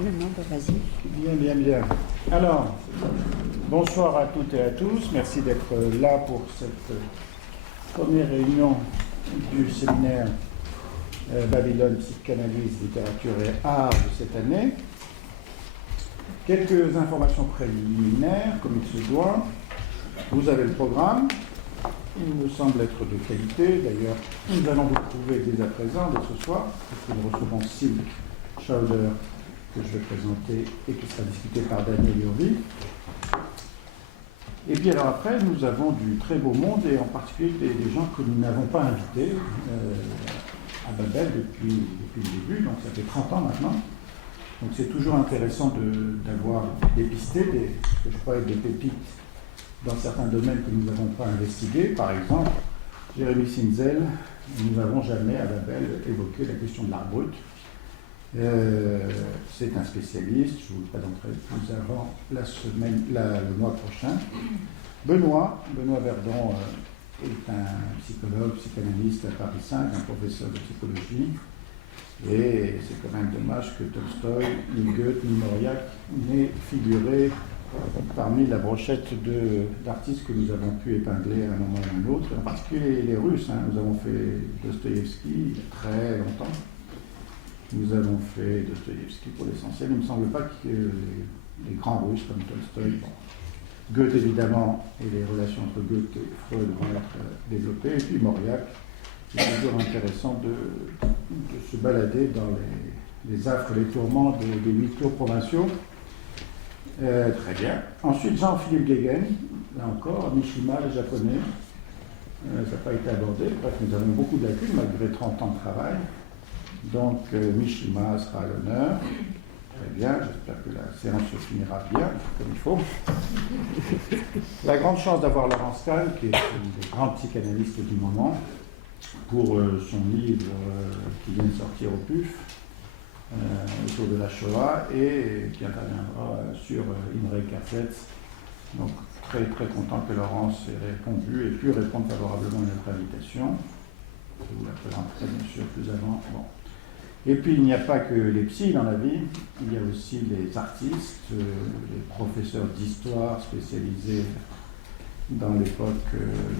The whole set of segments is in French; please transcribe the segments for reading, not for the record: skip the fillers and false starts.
Non, vas-y. Bien. Alors, bonsoir à toutes et à tous. Merci d'être là pour cette première réunion du séminaire Babylone, psychanalyse, littérature et art de cette année. Quelques informations préliminaires, comme il se doit. Vous avez le programme. Il me semble être de qualité. D'ailleurs, nous allons vous trouver dès à présent, dès ce soir, puisque nous recevons Silk Schauder, que je vais présenter et qui sera discuté par Daniel Urvi. Et puis alors après, nous avons du très beau monde, et en particulier des gens que nous n'avons pas invités à Babel depuis le début, donc ça fait 30 ans maintenant. Donc c'est toujours intéressant d'avoir dépisté ce que je crois être des pépites dans certains domaines que nous n'avons pas investigués. Par exemple, Jérémy Sinzel, nous n'avons jamais à Babel évoqué la question de l'art brut. C'est un spécialiste, je vous le présenterai plus avant le mois prochain. Benoît Verdon est un psychologue, psychanalyste à Paris 5, un professeur de psychologie, et c'est quand même dommage que Tolstoï, ni Goethe, ni Mauriac n'aient figuré parmi la brochette d'artistes que nous avons pu épingler à un moment ou à un autre, en particulier les Russes. Nous avons fait Dostoïevski il y a très longtemps. Nous avons fait Dostoïevski pour l'essentiel. Il ne me semble pas que les grands Russes comme Tolstoï, Goethe évidemment, et les relations entre Goethe et Freud vont être développées, et puis Mauriac. C'est toujours intéressant de se balader dans les affres, les tourments des 8 tours provinciaux. Très bien. Ensuite, Jean-Philippe Guéguen, là encore, Mishima, le japonais. Ça n'a pas été abordé. Bref, nous avons beaucoup de lacunes malgré 30 ans de travail. Donc, Mishima sera à l'honneur. Très bien, j'espère que la séance se finira bien, comme il faut. La grande chance d'avoir Laurence Kahn, qui est une des grandes psychanalystes du moment, pour son livre qui vient de sortir au PUF, autour de la Shoah, et qui interviendra sur Imre Kertész. Donc, très très content que Laurence ait répondu et pu répondre favorablement à notre invitation. Je vous la présenterai bien sûr plus avant. Bon. Et puis il n'y a pas que les psys dans la vie, il y a aussi les artistes, les professeurs d'histoire spécialisés dans l'époque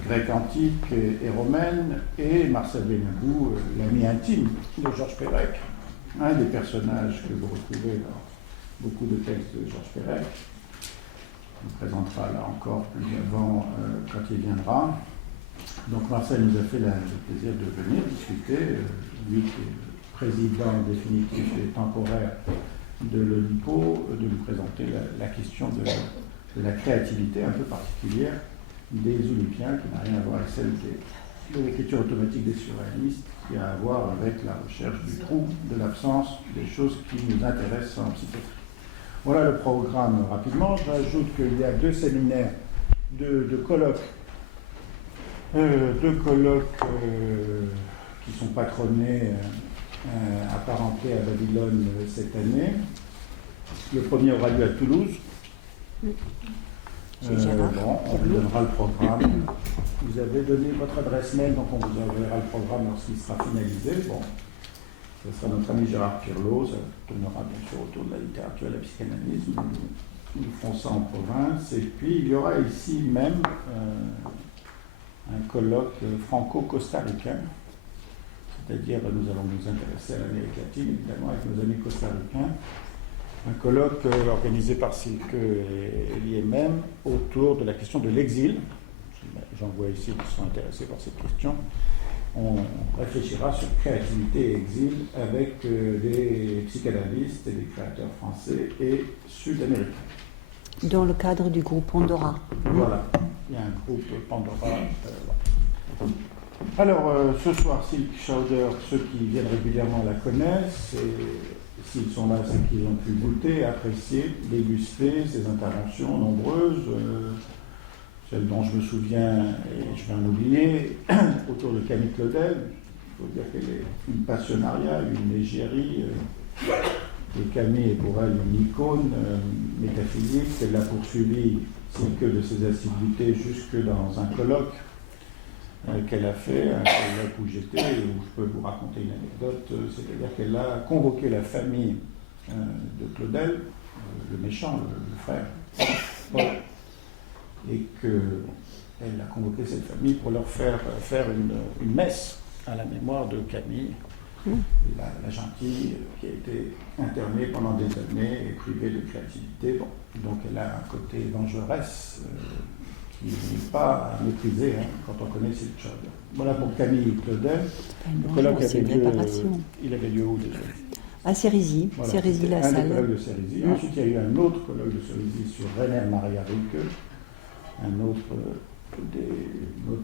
grecque antique et romaine, et Marcel Benabou, l'ami intime de Georges Perec, un des personnages que vous retrouvez dans beaucoup de textes de Georges Perec. On le présentera là encore plus avant quand il viendra. Donc Marcel nous a fait le plaisir de venir discuter, lui qui est président définitif et temporaire de l'Olympo, de nous présenter la question de la créativité un peu particulière des Olympiens, qui n'a rien à voir avec celle de l'écriture automatique des surréalistes, qui a à voir avec la recherche du trou, de l'absence, des choses qui nous intéressent en psychiatrie. Voilà le programme rapidement. J'ajoute qu'il y a 2 séminaires, deux colloques, qui sont patronnés, apparentés à Babylone cette année. Le premier aura lieu à Toulouse. On vous donnera le programme. Vous avez donné votre adresse mail, donc on vous enverra le programme lorsqu'il sera finalisé. Bon, ce sera notre ami Gérard Pirlo, ça tournera bien sûr autour de la littérature et de la psychanalyse. Nous ferons ça en province. Et puis il y aura ici même un colloque franco-costaricain, c'est-à-dire nous allons nous intéresser à l'Amérique latine, évidemment, avec nos amis costaricains. Un colloque organisé par Silke et l'IMM autour de la question de l'exil. J'en vois ici qui sont intéressés par cette question. On réfléchira sur créativité et exil avec des psychanalystes et des créateurs français et sud-américains. Dans le cadre du groupe Pandora. Voilà, il y a un groupe Pandora. Alors, ce soir, Silk Schauder, ceux qui viennent régulièrement la connaissent, et s'ils sont là, c'est qu'ils ont pu goûter, apprécier, déguster ses interventions nombreuses, celles dont je me souviens, et je vais en oublier, autour de Camille Claudel. Il faut dire qu'elle est une passionnariat, une égérie, et Camille est pour elle une icône métaphysique. Elle l'a poursuivi, c'est que de ses assiduités, jusque dans un colloque qu'elle a fait, un colloque où j'étais, où je peux vous raconter une anecdote, c'est-à-dire qu'elle a convoqué la famille de Claudel, le méchant, le frère, Paul, et qu'elle a convoqué cette famille pour leur faire une messe à la mémoire de Camille, la gentille qui a été internée pendant des années et privée de créativité. Bon, donc elle a un côté vengeresse qui n'est pas à mépriser quand on connaît cette chose. Voilà pour Camille Claudel. Le colloque avait lieu, il avait lieu où déjà? À Cérisy, Voilà, Cérisy-la un des Salle. colloques de Cérisy. Ensuite, il y a eu un autre colloque de Cérisy sur Rainer Maria Rilke, un autre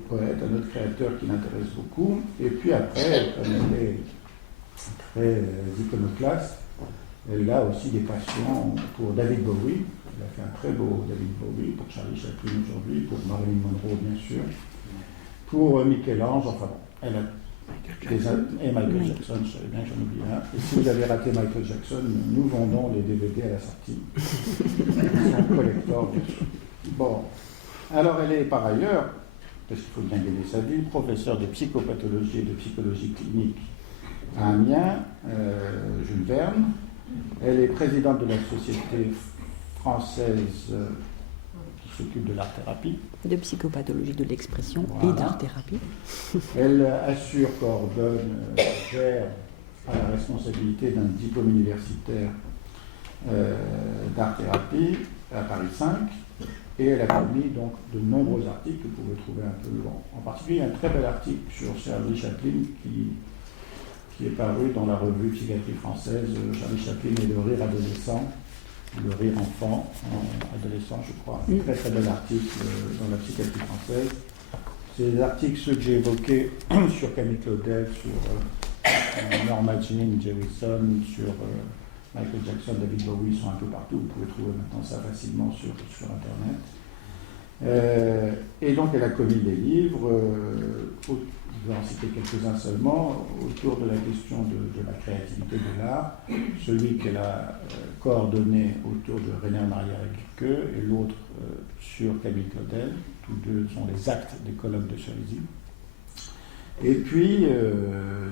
poète, un autre créateur qui m'intéresse beaucoup. Et puis après, comme elle est très iconoclaste, elle a aussi des passions pour David Bowie. Elle a fait un très beau David Bowie pour Charlie Chaplin aujourd'hui, pour Marilyn Monroe bien sûr, pour Michel-Ange, enfin bon, elle a et Michael Jackson, je savais bien que j'en oublie un. Et si vous avez raté Michael Jackson, nous vendons les DVD à la sortie. C'est un collector, bien sûr. Bon, alors elle est par ailleurs, parce qu'il faut bien gagner sa vie, professeure de psychopathologie et de psychologie clinique à Amiens, Jules Verne. Elle est présidente de la Société française qui s'occupe de l'art-thérapie. De psychopathologie de l'expression Voilà. et d'art-thérapie. Elle assure, coordonne, gère à la responsabilité d'un diplôme universitaire d'art-thérapie à Paris 5. Et elle a publié donc de nombreux articles que vous pouvez trouver un peu long. En particulier, un très bel article sur Charlie Chaplin qui est paru dans la revue Psychiatrie française, Charlie Chaplin et le rire adolescent, le rire enfant, adolescent je crois. Un très très bel article dans la Psychiatrie française. C'est des articles, ceux que j'ai évoqués sur Camille Claudel, sur Norma Jean Jewison, sur Michael Jackson, David Bowie, sont un peu partout. Vous pouvez trouver maintenant ça facilement sur Internet. Et donc elle a commis des livres, je vais en citer quelques-uns seulement, autour de la question de la créativité de l'art. Celui qu'elle a coordonné autour de Rainer Maria Rilke et l'autre sur Camille Claudel. Tous deux sont les actes des colloques de Cérisy. Et puis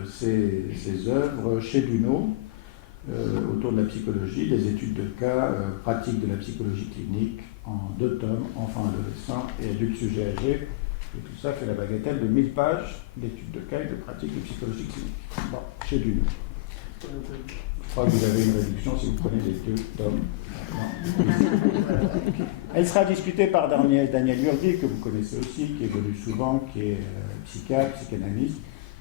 ses œuvres chez Duno, autour de la psychologie, des études de cas, pratiques de la psychologie clinique, en 2 tomes, enfants, adolescents et adultes sujets âgés. Et tout ça fait la bagatelle de 1000 pages d'études de cas et de pratiques de psychologie clinique. Bon, chez Duno. Je crois que vous avez une réduction si vous prenez les 2 tomes. Elle sera discutée par Daniel Lurdy, que vous connaissez aussi, qui évolue souvent, qui est psychiatre, psychanalyste,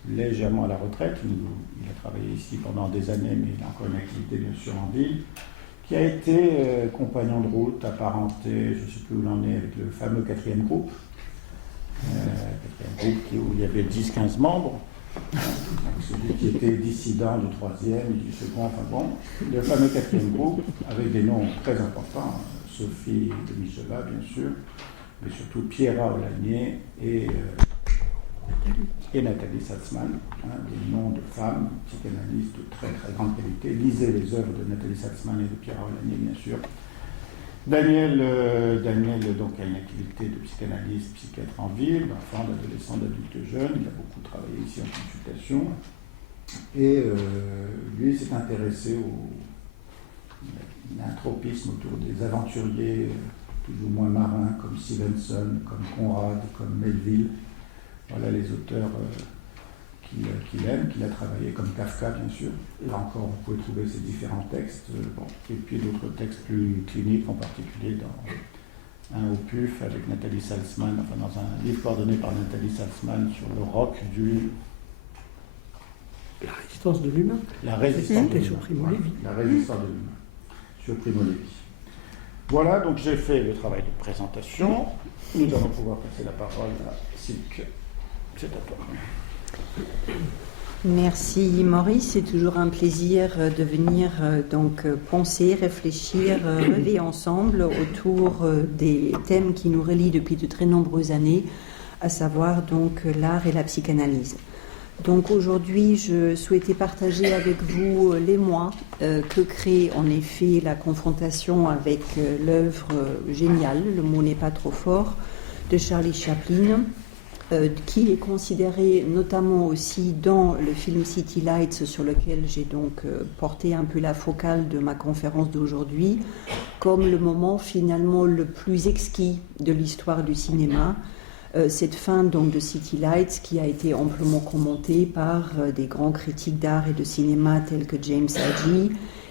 légèrement à la retraite. Il a travaillé ici pendant des années, mais il a encore une activité bien sûr en ville, qui a été compagnon de route, apparenté, je ne sais plus où il en est, avec le fameux 4e groupe. 4e groupe où il y avait 10-15 membres. Donc celui qui était dissident du 3e et du 2nd, enfin bon, le fameux 4e groupe, avec des noms très importants, Sophie de Michela, bien sûr, mais surtout Pierra Olagnier et Nathalie Salzman, des noms de femmes psychanalystes de très très grande qualité. Lisez les œuvres de Nathalie Salzman et de Pierra Olagnier, bien sûr. Daniel donc, a une activité de psychanalyste, psychiatre en ville, d'enfants, d'adolescents, d'adultes jeunes. Il a beaucoup travaillé ici en consultation. Et lui s'est intéressé à un tropisme autour des aventuriers, plus ou moins marins, comme Stevenson, comme Conrad, comme Melville. Voilà les auteurs qu'il aime, qu'il a travaillé, comme Kafka, bien sûr. Là encore, vous pouvez trouver ces différents textes. Bon. Et puis d'autres textes plus cliniques, en particulier dans un opus avec Nathalie Salzman, enfin dans un livre coordonné par Nathalie Salzman sur le rock du... La résistance de l'humain. La résistance de l'humain. Sur Primo Levi. La résistance de l'humain. Sur Primo Levi. Voilà, donc j'ai fait le travail de présentation. Nous allons pouvoir passer la parole à Silke. C'est à toi. Merci Maurice, c'est toujours un plaisir de venir donc penser, réfléchir, rêver ensemble autour des thèmes qui nous relient depuis de très nombreuses années, à savoir donc l'art et la psychanalyse. Donc aujourd'hui, je souhaitais partager avec vous les mois que crée en effet la confrontation avec l'œuvre géniale, le mot n'est pas trop fort, de Charlie Chaplin. qui est considéré notamment aussi dans le film City Lights, sur lequel j'ai donc porté un peu la focale de ma conférence d'aujourd'hui, comme le moment finalement le plus exquis de l'histoire du cinéma. Cette fin donc de City Lights qui a été amplement commentée par des grands critiques d'art et de cinéma tels que James Agee,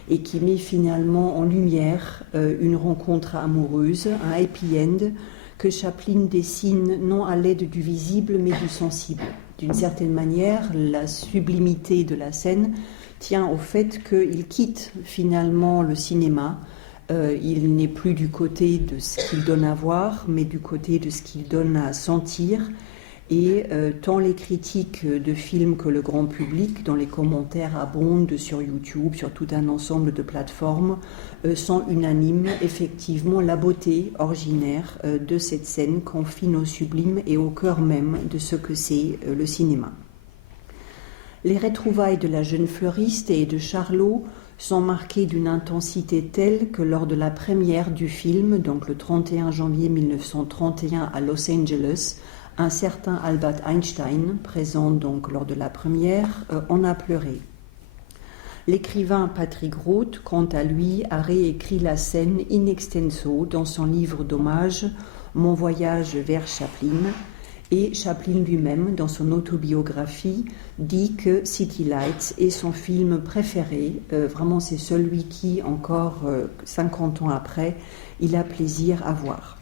et qui met finalement en lumière une rencontre amoureuse, un happy end, que Chaplin dessine non à l'aide du visible mais du sensible. D'une certaine manière, la sublimité de la scène tient au fait qu'il quitte finalement le cinéma. Il n'est plus du côté de ce qu'il donne à voir, mais du côté de ce qu'il donne à sentir. Et tant les critiques de films que le grand public, dont les commentaires abondent sur YouTube, sur tout un ensemble de plateformes, sont unanimes. Effectivement, la beauté originaire de cette scène confine au sublime et au cœur même de ce que c'est le cinéma. Les retrouvailles de la jeune fleuriste et de Charlot sont marquées d'une intensité telle que lors de la première du film, donc le 31 janvier 1931 à Los Angeles, un certain Albert Einstein, présent donc lors de la première, en a pleuré. L'écrivain Patrick Roth, quant à lui, a réécrit la scène in extenso dans son livre d'hommage Mon voyage vers Chaplin, et Chaplin lui-même, dans son autobiographie, dit que City Lights est son film préféré. Vraiment, c'est celui qui, encore 50 ans après, il a plaisir à voir.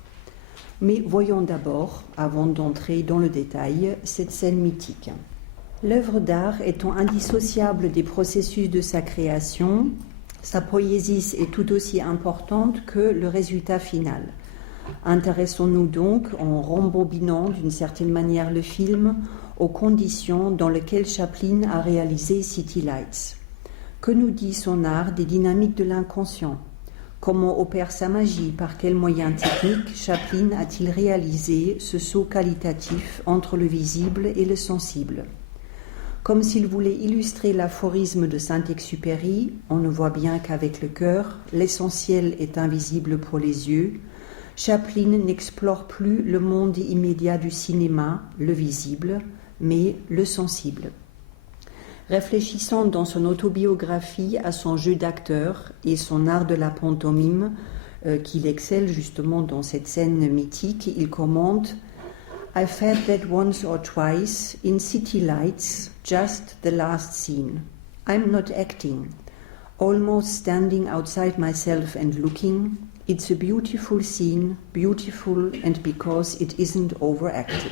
Mais voyons d'abord, avant d'entrer dans le détail, cette scène mythique. L'œuvre d'art étant indissociable des processus de sa création, sa poésie est tout aussi importante que le résultat final. Intéressons-nous donc, en rembobinant d'une certaine manière le film, aux conditions dans lesquelles Chaplin a réalisé City Lights. Que nous dit son art des dynamiques de l'inconscient ? Comment opère sa magie? Par quels moyens techniques Chaplin a-t-il réalisé ce saut qualitatif entre le visible et le sensible? Comme s'il voulait illustrer l'aphorisme de Saint-Exupéry, on ne voit bien qu'avec le cœur, l'essentiel est invisible pour les yeux. Chaplin n'explore plus le monde immédiat du cinéma, le visible, mais le sensible. Réfléchissant dans son autobiographie à son jeu d'acteur et son art de la pantomime, qu'il excelle justement dans cette scène mythique, il commente « I felt that once or twice in City Lights, just the last scene. I'm not acting. Almost standing outside myself and looking. It's a beautiful scene, beautiful and because it isn't overacted. »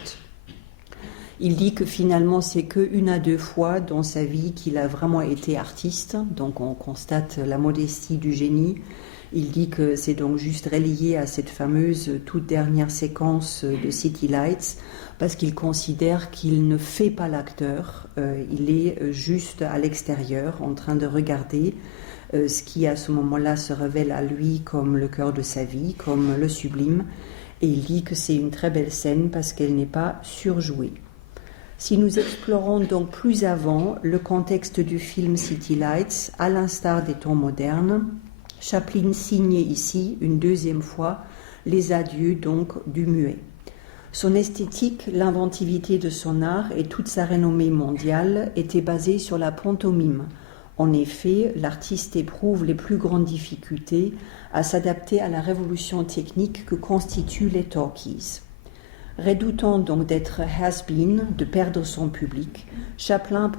Il dit que finalement c'est qu'une à deux fois dans sa vie qu'il a vraiment été artiste, donc on constate la modestie du génie. Il dit que c'est donc juste relié à cette fameuse toute dernière séquence de City Lights, parce qu'il considère qu'il ne fait pas l'acteur, il est juste à l'extérieur en train de regarder ce qui à ce moment-là se révèle à lui comme le cœur de sa vie, comme le sublime, et il dit que c'est une très belle scène parce qu'elle n'est pas surjouée. Si nous explorons donc plus avant le contexte du film City Lights, à l'instar des temps modernes, Chaplin signait ici une deuxième fois les adieux donc du muet. Son esthétique, l'inventivité de son art et toute sa renommée mondiale étaient basées sur la pantomime. En effet, l'artiste éprouve les plus grandes difficultés à s'adapter à la révolution technique que constituent les talkies. Redoutant donc d'être has-been, de perdre son public, Chaplin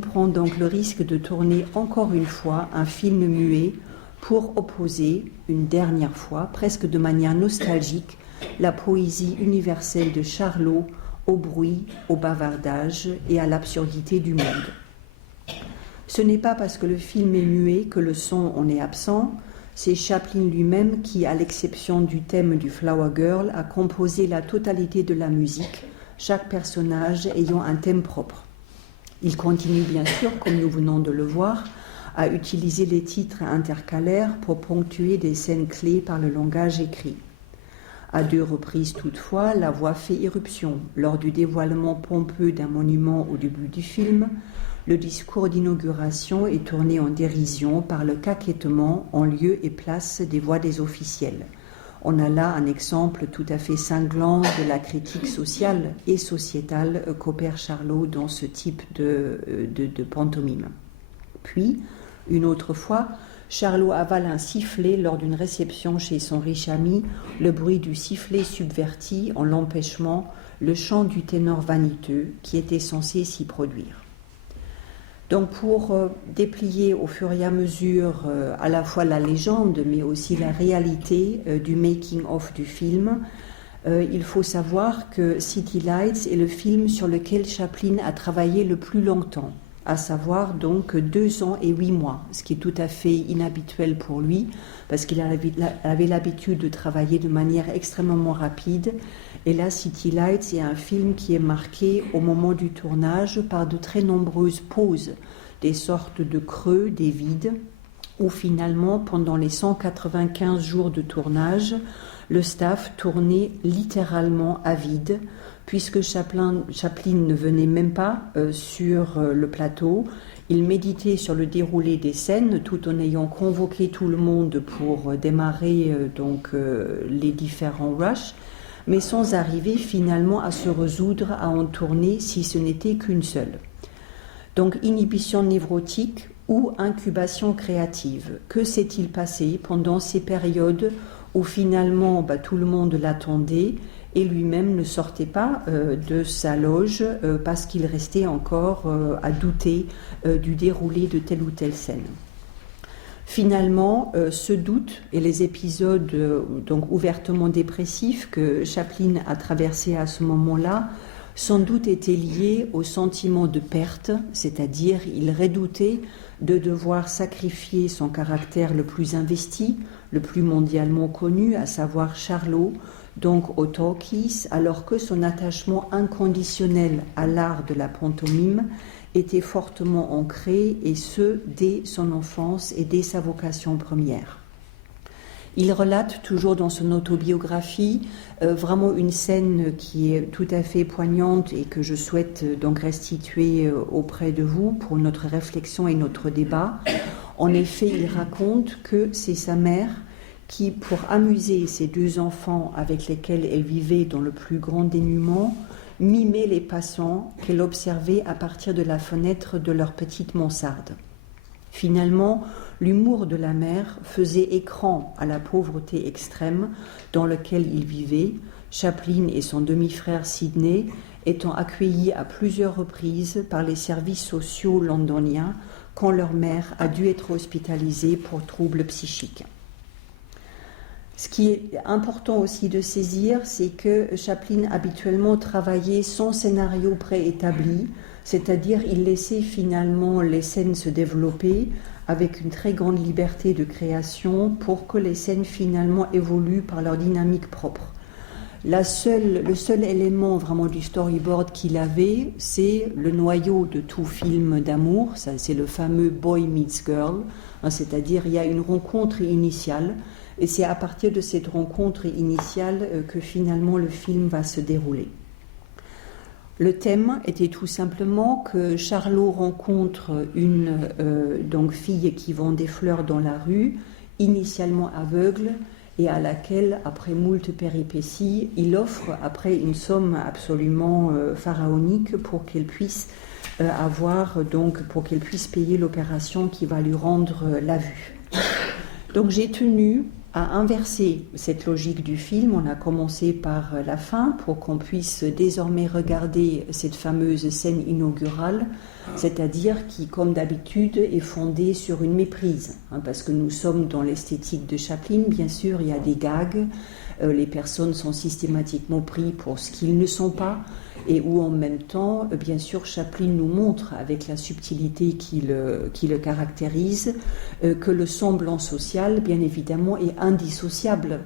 prend donc le risque de tourner encore une fois un film muet pour opposer, une dernière fois, presque de manière nostalgique, la poésie universelle de Charlot au bruit, au bavardage et à l'absurdité du monde. Ce n'est pas parce que le film est muet que le son en est absent. C'est Chaplin lui-même qui, à l'exception du thème du Flower Girl, a composé la totalité de la musique, chaque personnage ayant un thème propre. Il continue bien sûr, comme nous venons de le voir, à utiliser les titres intercalaires pour ponctuer des scènes clés par le langage écrit. À 2 reprises toutefois, la voix fait irruption. Lors du dévoilement pompeux d'un monument au début du film, le discours d'inauguration est tourné en dérision par le caquettement en lieu et place des voix des officiels. On a là un exemple tout à fait cinglant de la critique sociale et sociétale qu'opère Charlot dans ce type de pantomime. Puis, une autre fois, Charlot avale un sifflet lors d'une réception chez son riche ami. Le bruit du sifflet subvertit, en l'empêchement, le chant du ténor vaniteux qui était censé s'y produire. Donc pour déplier au fur et à mesure à la fois la légende mais aussi la réalité du making-of du film, il faut savoir que City Lights est le film sur lequel Chaplin a travaillé le plus longtemps, à savoir donc 2 ans et 8 mois, ce qui est tout à fait inhabituel pour lui parce qu'il avait l'habitude de travailler de manière extrêmement rapide. Et là, City Lights est un film qui est marqué au moment du tournage par de très nombreuses pauses, des sortes de creux, des vides, où finalement, pendant les 195 jours de tournage, le staff tournait littéralement à vide, puisque Chaplin ne venait même pas sur le plateau. Il méditait sur le déroulé des scènes tout en ayant convoqué tout le monde pour démarrer les différents rushs, mais sans arriver finalement à se résoudre à en tourner si ce n'était qu'une seule. Donc inhibition névrotique ou incubation créative. Que s'est-il passé pendant ces périodes où finalement tout le monde l'attendait et lui-même ne sortait pas de sa loge parce qu'il restait encore à douter du déroulé de telle ou telle scène. Finalement, ce doute et les épisodes donc ouvertement dépressifs que Chaplin a traversés à ce moment-là, sans doute étaient liés au sentiment de perte, c'est-à-dire il redoutait de devoir sacrifier son caractère le plus investi, le plus mondialement connu, à savoir Charlot, donc au talkies, alors que son attachement inconditionnel à l'art de la pantomime était fortement ancré, et ce, dès son enfance et dès sa vocation première. Il relate toujours dans son autobiographie vraiment une scène qui est tout à fait poignante et que je souhaite donc restituer auprès de vous pour notre réflexion et notre débat. En effet, il raconte que c'est sa mère qui, pour amuser ses 2 enfants avec lesquels elle vivait dans le plus grand dénuement, mimait les passants qu'elle observait à partir de la fenêtre de leur petite mansarde. Finalement, l'humour de la mère faisait écran à la pauvreté extrême dans laquelle il vivait, Chaplin et son demi-frère Sidney étant accueillis à plusieurs reprises par les services sociaux londoniens quand leur mère a dû être hospitalisée pour troubles psychiques. Ce qui est important aussi de saisir, c'est que Chaplin habituellement travaillait sans scénario préétabli, c'est-à-dire il laissait finalement les scènes se développer avec une très grande liberté de création pour que les scènes finalement évoluent par leur dynamique propre. Le seul élément vraiment du storyboard qu'il avait, c'est le noyau de tout film d'amour, ça, c'est le fameux boy meets girl, c'est-à-dire il y a une rencontre initiale, et c'est à partir de cette rencontre initiale que finalement le film va se dérouler. Le thème était tout simplement que Charlot rencontre une fille qui vend des fleurs dans la rue, initialement aveugle, et à laquelle, après moult péripéties, il offre après une somme absolument pharaonique pour qu'elle puisse pour qu'elle puisse payer l'opération qui va lui rendre la vue. Donc j'ai tenu à inverser cette logique du film. On a commencé par la fin pour qu'on puisse désormais regarder cette fameuse scène inaugurale, c'est-à-dire qui, comme d'habitude, est fondée sur une méprise, parce que nous sommes dans l'esthétique de Chaplin, bien sûr, il y a des gags, les personnes sont systématiquement prises pour ce qu'ils ne sont pas, et où en même temps, bien sûr, Chaplin nous montre, avec la subtilité qui le caractérise, que le semblant social, bien évidemment, est indissociable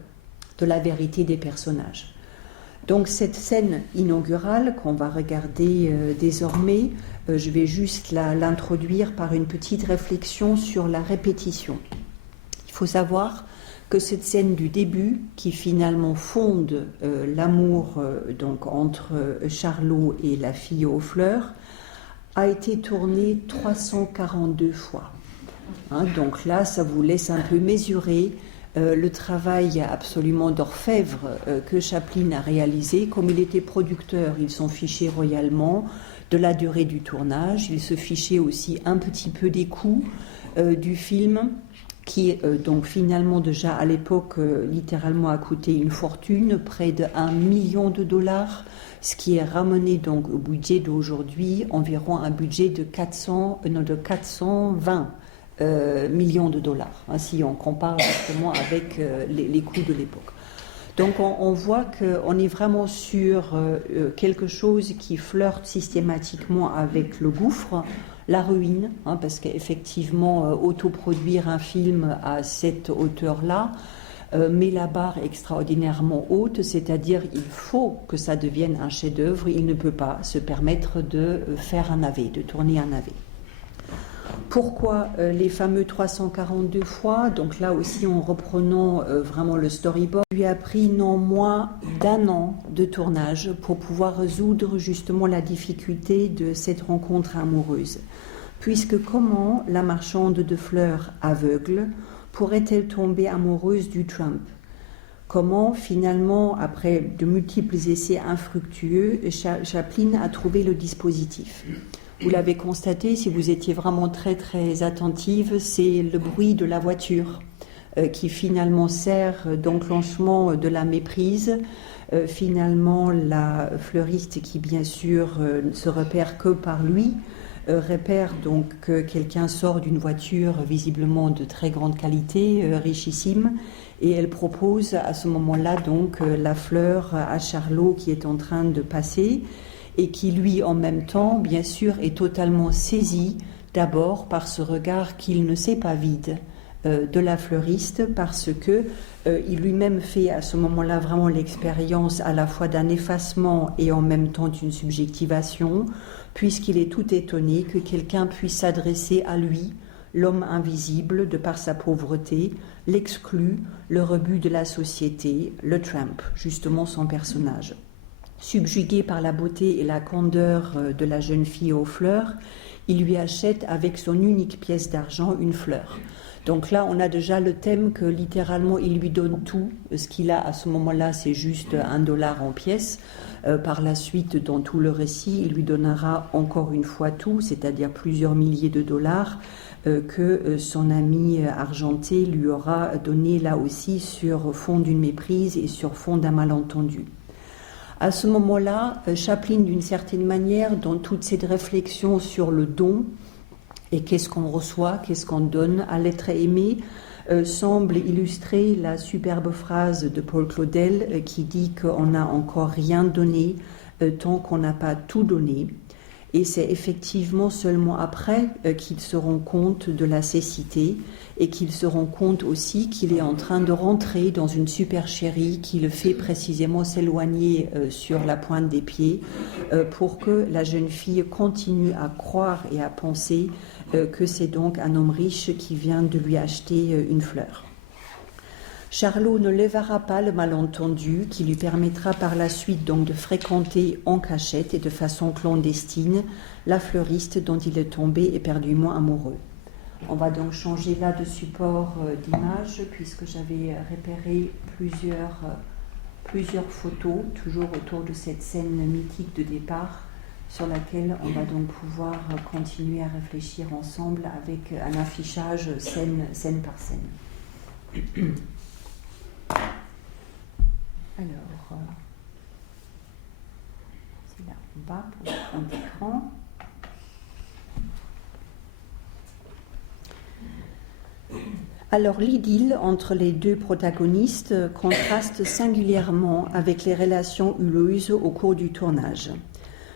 de la vérité des personnages. Donc cette scène inaugurale qu'on va regarder désormais, je vais juste l'introduire par une petite réflexion sur la répétition. Il faut savoir que cette scène du début, qui finalement fonde l'amour entre Charlot et la fille aux fleurs, a été tournée 342 fois. Donc là, ça vous laisse un peu mesurer le travail absolument d'orfèvre que Chaplin a réalisé. Comme il était producteur, il s'en fichait royalement de la durée du tournage. Il se fichait aussi un petit peu des coûts du film, qui donc finalement déjà à l'époque littéralement a coûté une fortune, près de $1 million, ce qui est ramené donc au budget d'aujourd'hui environ un budget de 420 millions de dollars, hein, si on compare justement avec les coûts de l'époque. Donc on voit qu'on est vraiment sur quelque chose qui flirte systématiquement avec le gouffre, la ruine, hein, parce qu'effectivement autoproduire un film à cette hauteur-là met la barre extraordinairement haute, c'est-à-dire il faut que ça devienne un chef-d'œuvre, il ne peut pas se permettre de faire un navet, de tourner un navet. Pourquoi les fameux 342 fois? Donc là aussi, en reprenant vraiment le storyboard, lui a pris non moins d'1 an de tournage pour pouvoir résoudre justement la difficulté de cette rencontre amoureuse. Puisque comment la marchande de fleurs aveugle pourrait-elle tomber amoureuse du Trump? Comment finalement, après de multiples essais infructueux, Chaplin a trouvé le dispositif? Vous l'avez constaté, si vous étiez vraiment très très attentive, c'est le bruit de la voiture qui finalement sert d'enclenchement de la méprise. Finalement, la fleuriste qui bien sûr ne se repère que par lui, repère donc que quelqu'un sort d'une voiture visiblement de très grande qualité, richissime, et elle propose à ce moment-là donc la fleur à Charlot qui est en train de passer, et qui lui en même temps bien sûr est totalement saisi d'abord par ce regard qu'il ne sait pas vide de la fleuriste, parce que il lui-même fait à ce moment-là vraiment l'expérience à la fois d'un effacement et en même temps d'une subjectivation, puisqu'il est tout étonné que quelqu'un puisse s'adresser à lui, l'homme invisible, de par sa pauvreté, l'exclut, le rebut de la société, le Trump, justement son personnage. Subjugué par la beauté et la candeur de la jeune fille aux fleurs, il lui achète avec son unique pièce d'argent une fleur. Donc là, on a déjà le thème que littéralement, il lui donne tout. Ce qu'il a à ce moment-là, c'est juste $1 en pièces. Par la suite, dans tout le récit, il lui donnera encore une fois tout, c'est-à-dire plusieurs milliers de dollars que son ami argenté lui aura donné là aussi sur fond d'une méprise et sur fond d'un malentendu. À ce moment-là, Chaplin, d'une certaine manière, dans toute cette réflexion sur le don et qu'est-ce qu'on reçoit, qu'est-ce qu'on donne à l'être aimé, semble illustrer la superbe phrase de Paul Claudel qui dit qu'on n'a encore rien donné tant qu'on n'a pas tout donné. Et c'est effectivement seulement après qu'il se rend compte de la cécité et qu'il se rend compte aussi qu'il est en train de rentrer dans une supercherie qui le fait précisément s'éloigner sur la pointe des pieds pour que la jeune fille continue à croire et à penser que c'est donc un homme riche qui vient de lui acheter une fleur. Charlot ne lèvera pas le malentendu qui lui permettra par la suite donc de fréquenter en cachette et de façon clandestine la fleuriste dont il est tombé éperdument amoureux. On va donc changer là de support d'image puisque j'avais repéré plusieurs photos, toujours autour de cette scène mythique de départ sur laquelle on va donc pouvoir continuer à réfléchir ensemble avec un affichage scène par scène. Alors, c'est là en bas pour le fond d'écran. Alors, l'idylle entre les deux protagonistes contraste singulièrement avec les relations houleuses au cours du tournage.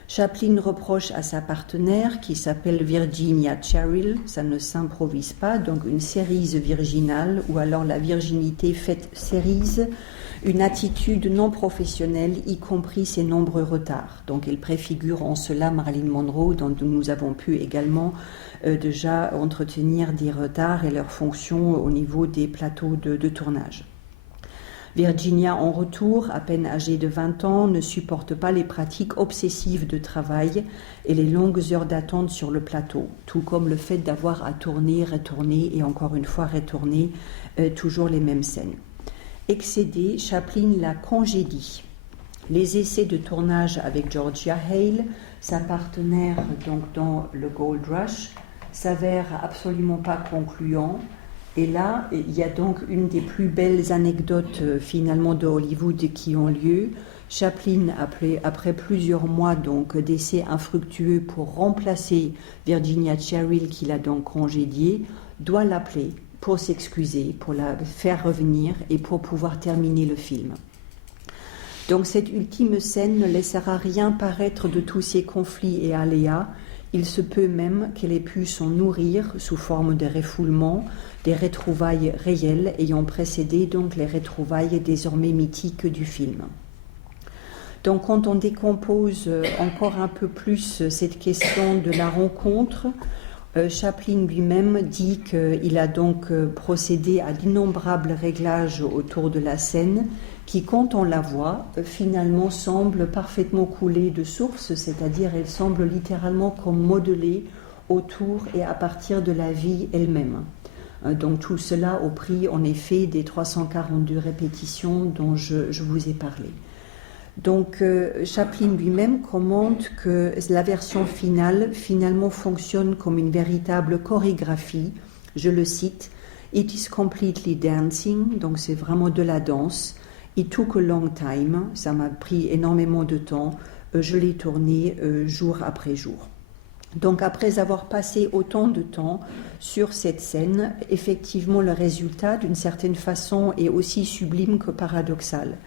Chaplin reproche à sa partenaire, qui s'appelle Virginia Cheryl, ça ne s'improvise pas, donc une cerise virginale, ou alors la virginité faite cerise, une attitude non professionnelle, y compris ses nombreux retards. Donc il préfigure en cela Marilyn Monroe, dont nous avons pu également déjà entretenir des retards et leurs fonctions au niveau des plateaux de tournage. Virginia, en retour, à peine âgée de 20 ans, ne supporte pas les pratiques obsessives de travail et les longues heures d'attente sur le plateau, tout comme le fait d'avoir à tourner, retourner et encore une fois retourner toujours les mêmes scènes. Excédée, Chaplin la congédie. Les essais de tournage avec Georgia Hale, sa partenaire donc dans le Gold Rush, s'avèrent absolument pas concluants. Et là, il y a donc une des plus belles anecdotes finalement de Hollywood qui ont lieu. Chaplin, après plusieurs mois donc d'essais infructueux pour remplacer Virginia Cheryl, qu'il a donc congédiée, doit l'appeler pour s'excuser, pour la faire revenir et pour pouvoir terminer le film. Donc cette ultime scène ne laissera rien paraître de tous ces conflits et aléas. Il se peut même qu'elle ait pu s'en nourrir sous forme de refoulement, des retrouvailles réelles ayant précédé donc les retrouvailles désormais mythiques du film. Donc quand on décompose encore un peu plus cette question de la rencontre, Chaplin lui-même dit qu'il a donc procédé à d'innombrables réglages autour de la scène qui, quand on la voit, finalement semble parfaitement couler de source, c'est-à-dire elle semble littéralement comme modelée autour et à partir de la vie elle-même. Donc tout cela au prix, en effet, des 342 répétitions dont je vous ai parlé. Donc Chaplin lui-même commente que la version finale finalement fonctionne comme une véritable chorégraphie. Je le cite, « It is completely dancing », donc c'est vraiment de la danse. « It took a long time », ça m'a pris énormément de temps, je l'ai tourné jour après jour. Donc après avoir passé autant de temps sur cette scène, effectivement le résultat d'une certaine façon est aussi sublime que paradoxal.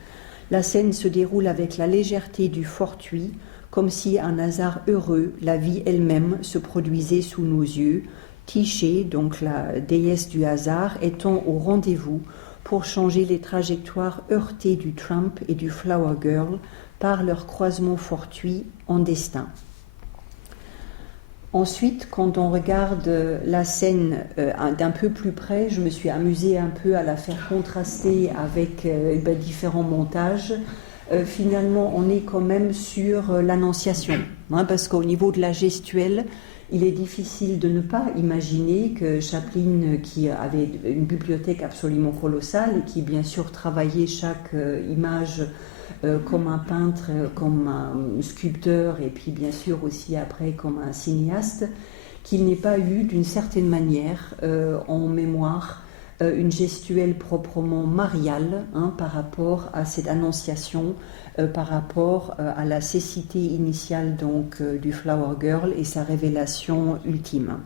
La scène se déroule avec la légèreté du fortuit, comme si un hasard heureux, la vie elle-même, se produisait sous nos yeux, Tyché, donc la déesse du hasard, étant au rendez-vous pour changer les trajectoires heurtées du Trump et du Flower Girl par leur croisement fortuit en destin. Ensuite, quand on regarde la scène d'un peu plus près, je me suis amusée un peu à la faire contraster avec différents montages. Finalement, on est quand même sur l'annonciation, parce qu'au niveau de la gestuelle, il est difficile de ne pas imaginer que Chaplin, qui avait une bibliothèque absolument colossale et qui bien sûr travaillait chaque image comme un peintre, comme un sculpteur et puis bien sûr aussi après comme un cinéaste, qu'il n'ait pas eu d'une certaine manière en mémoire une gestuelle proprement mariale par rapport à cette annonciation, par rapport à la cécité initiale donc du Flower Girl et sa révélation ultime.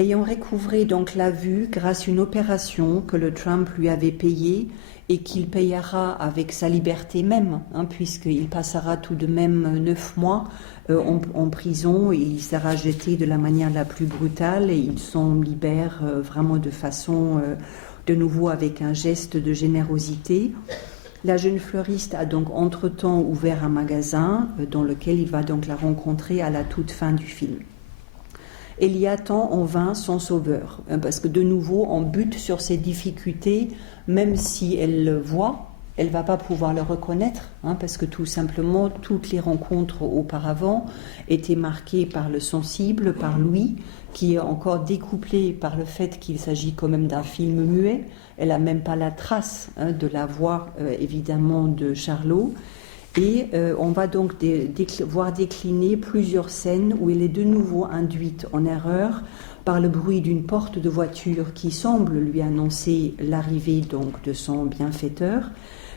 Ayant recouvré donc la vue grâce à une opération que le Trump lui avait payée et qu'il payera avec sa liberté même, puisqu'il passera tout de même 9 mois en prison, il sera jeté de la manière la plus brutale et il s'en libère vraiment de façon, de nouveau avec un geste de générosité. La jeune fleuriste a donc entre-temps ouvert un magasin dans lequel il va donc la rencontrer à la toute fin du film. Elle y attend en vain son sauveur, parce que de nouveau on bute sur ses difficultés, même si elle le voit, elle ne va pas pouvoir le reconnaître, parce que tout simplement toutes les rencontres auparavant étaient marquées par le sensible, par Louis, qui est encore découplé par le fait qu'il s'agit quand même d'un film muet. Elle n'a même pas la trace de la voix évidemment de Charlot. Et on va donc voir décliner plusieurs scènes où elle est de nouveau induite en erreur par le bruit d'une porte de voiture qui semble lui annoncer l'arrivée donc de son bienfaiteur,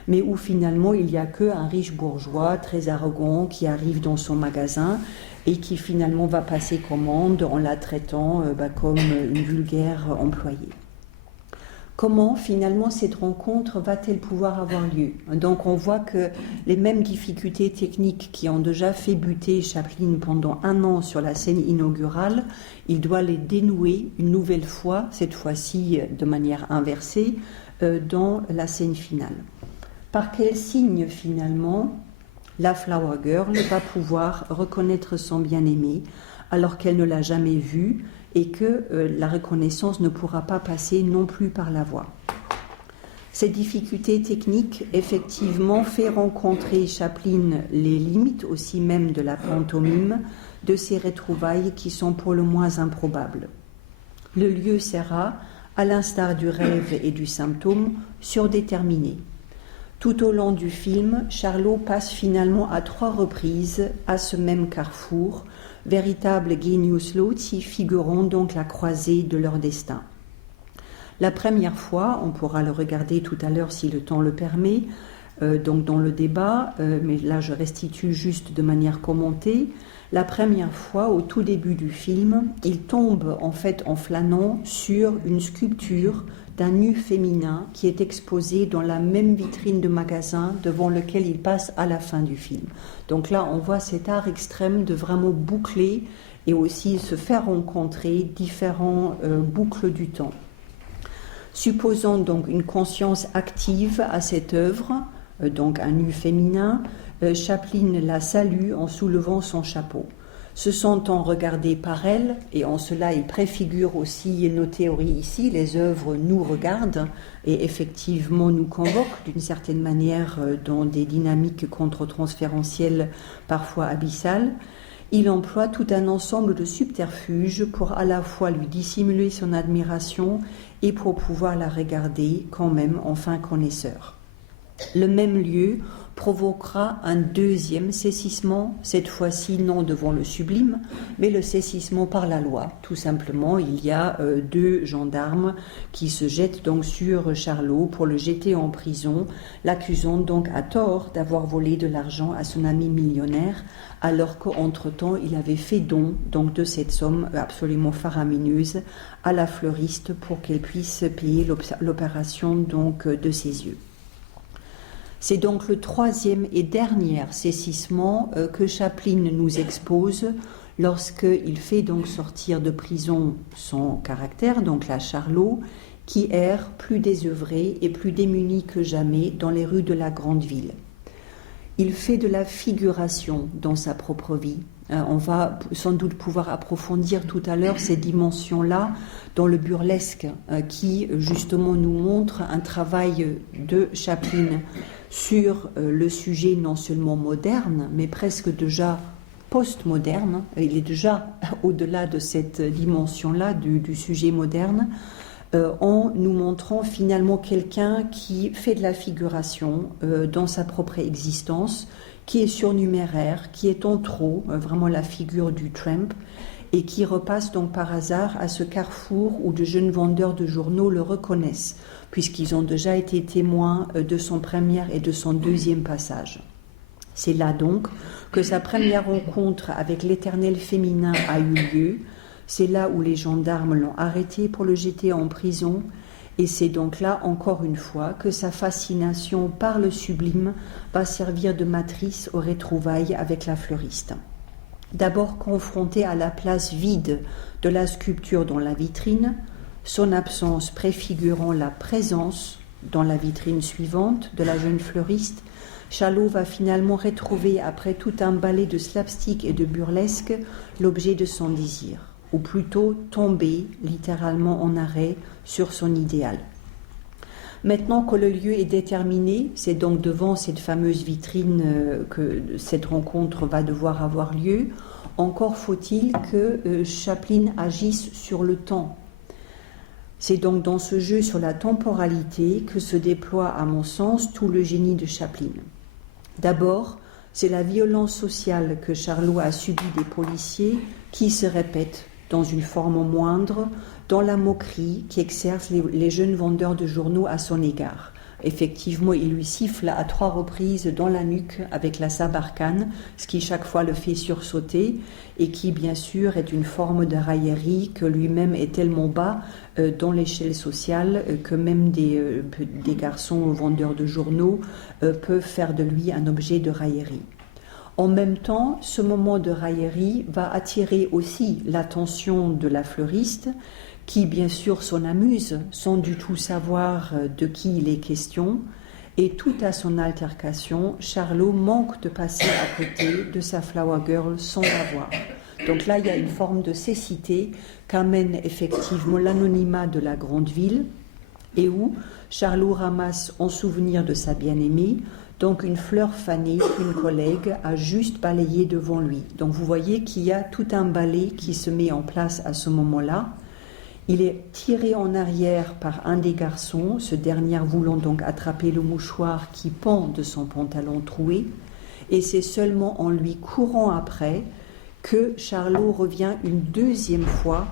mais où finalement il n'y a qu'un riche bourgeois très arrogant qui arrive dans son magasin et qui finalement va passer commande en la traitant comme une vulgaire employée. Comment finalement cette rencontre va-t-elle pouvoir avoir lieu? Donc on voit que les mêmes difficultés techniques qui ont déjà fait buter Chaplin pendant 1 an sur la scène inaugurale, il doit les dénouer une nouvelle fois, cette fois-ci de manière inversée, dans la scène finale. Par quel signe finalement la Flower Girl va pouvoir reconnaître son bien-aimé alors qu'elle ne l'a jamais vu et que la reconnaissance ne pourra pas passer non plus par la voix. Cette difficulté technique, effectivement, fait rencontrer Chaplin les limites aussi même de la pantomime, de ces retrouvailles qui sont pour le moins improbables. Le lieu sera, à l'instar du rêve et du symptôme, surdéterminé. Tout au long du film, Charlot passe finalement à 3 reprises à ce même carrefour, véritable genius loci figurant donc la croisée de leur destin. La première fois, on pourra le regarder tout à l'heure si le temps le permet, donc dans le débat, mais là je restitue juste de manière commentée. La première fois, au tout début du film, il tombe en fait en flânant sur une sculpture d'un nu féminin qui est exposé dans la même vitrine de magasin devant lequel il passe à la fin du film. Donc là, on voit cet art extrême de vraiment boucler et aussi se faire rencontrer différents boucles du temps. Supposons donc une conscience active à cette œuvre, donc un nu féminin, Chaplin la salue en soulevant son chapeau. Se sentant regardé par elle, et en cela il préfigure aussi nos théories ici, les œuvres nous regardent et effectivement nous convoquent d'une certaine manière dans des dynamiques contre-transférentielles parfois abyssales, il emploie tout un ensemble de subterfuges pour à la fois lui dissimuler son admiration et pour pouvoir la regarder quand même en fin connaisseur. Le même lieu provoquera un deuxième saisissement, cette fois-ci non devant le sublime, mais le saisissement par la loi. Tout simplement, il y a 2 gendarmes qui se jettent donc sur Charlot pour le jeter en prison, l'accusant donc à tort d'avoir volé de l'argent à son ami millionnaire, alors qu'entre-temps, il avait fait don donc de cette somme absolument faramineuse à la fleuriste pour qu'elle puisse payer l'opération donc de ses yeux. C'est donc le 3e et dernier saisissement que Chaplin nous expose lorsqu'il fait donc sortir de prison son caractère, donc la Charlot, qui erre plus désœuvré et plus démuni que jamais dans les rues de la grande ville. Il fait de la figuration dans sa propre vie. On va sans doute pouvoir approfondir tout à l'heure ces dimensions-là dans le burlesque qui justement nous montre un travail de Chaplin sur le sujet non seulement moderne, mais presque déjà post-moderne. Il est déjà au-delà de cette dimension-là du sujet moderne, en nous montrant finalement quelqu'un qui fait de la figuration dans sa propre existence, qui est surnuméraire, qui est en trop, vraiment la figure du Tramp, et qui repasse donc par hasard à ce carrefour où de jeunes vendeurs de journaux le reconnaissent, puisqu'ils ont déjà été témoins de son premier et de son 2e passage. C'est là donc que sa première rencontre avec l'éternel féminin a eu lieu, c'est là où les gendarmes l'ont arrêté pour le jeter en prison, et c'est donc là, encore une fois, que sa fascination par le sublime va servir de matrice aux retrouvailles avec la fleuriste. D'abord confronté à la place vide de la sculpture dans la vitrine, son absence préfigurant la présence dans la vitrine suivante de la jeune fleuriste, Charlot va finalement retrouver, après tout un ballet de slapstick et de burlesque, l'objet de son désir, ou plutôt tomber littéralement en arrêt sur son idéal. Maintenant que le lieu est déterminé, c'est donc devant cette fameuse vitrine que cette rencontre va devoir avoir lieu, encore faut-il que Chaplin agisse sur le temps. C'est donc dans ce jeu sur la temporalité que se déploie, à mon sens, tout le génie de Chaplin. D'abord, c'est la violence sociale que Charlot a subie des policiers qui se répète dans une forme moindre, dans la moquerie qu'exercent les jeunes vendeurs de journaux à son égard. Effectivement, il lui siffle à 3 reprises dans la nuque avec la sabarcane, ce qui chaque fois le fait sursauter et qui, bien sûr, est une forme de raillerie que lui-même est tellement bas dans l'échelle sociale que même des garçons vendeurs de journaux peuvent faire de lui un objet de raillerie. En même temps, ce moment de raillerie va attirer aussi l'attention de la fleuriste, qui bien sûr s'en amuse sans du tout savoir de qui il est question, et tout à son altercation, Charlot manque de passer à côté de sa flower girl sans la voir. Donc là, il y a une forme de cécité qu'amène effectivement l'anonymat de la grande ville, et où Charlot ramasse en souvenir de sa bien-aimée donc une fleur fanée qu'une collègue a juste balayée devant lui. Donc vous voyez qu'il y a tout un balai qui se met en place à ce moment-là. Il est tiré en arrière par un des garçons, ce dernier voulant donc attraper le mouchoir qui pend de son pantalon troué, et c'est seulement en lui courant après que Charlot revient une deuxième fois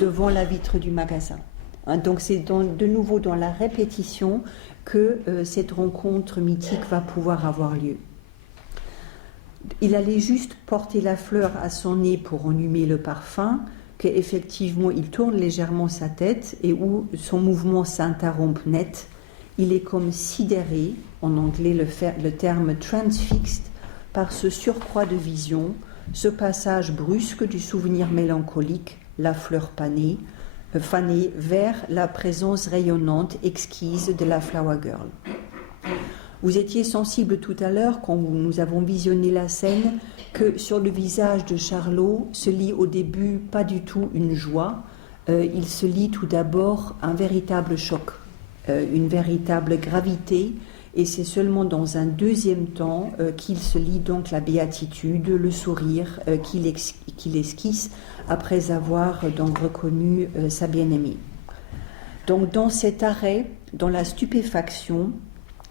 devant la vitre du magasin. Donc c'est de nouveau dans la répétition que cette rencontre mythique va pouvoir avoir lieu. Il allait juste porter la fleur à son nez pour enhumer le parfum, qu'effectivement il tourne légèrement sa tête et où son mouvement s'interrompt net. Il est comme sidéré, en anglais le terme transfixed, par ce surcroît de vision, ce passage brusque du souvenir mélancolique, la fleur fanée, vers la présence rayonnante, exquise de la Flower Girl. Vous étiez sensible tout à l'heure, quand nous avons visionné la scène, que sur le visage de Charlot se lit au début pas du tout une joie, il se lit tout d'abord un véritable choc, une véritable gravité, et c'est seulement dans un deuxième temps qu'il se lit donc la béatitude, le sourire qu'il esquisse après avoir donc reconnu sa bien-aimée. Donc dans cet arrêt, dans la stupéfaction,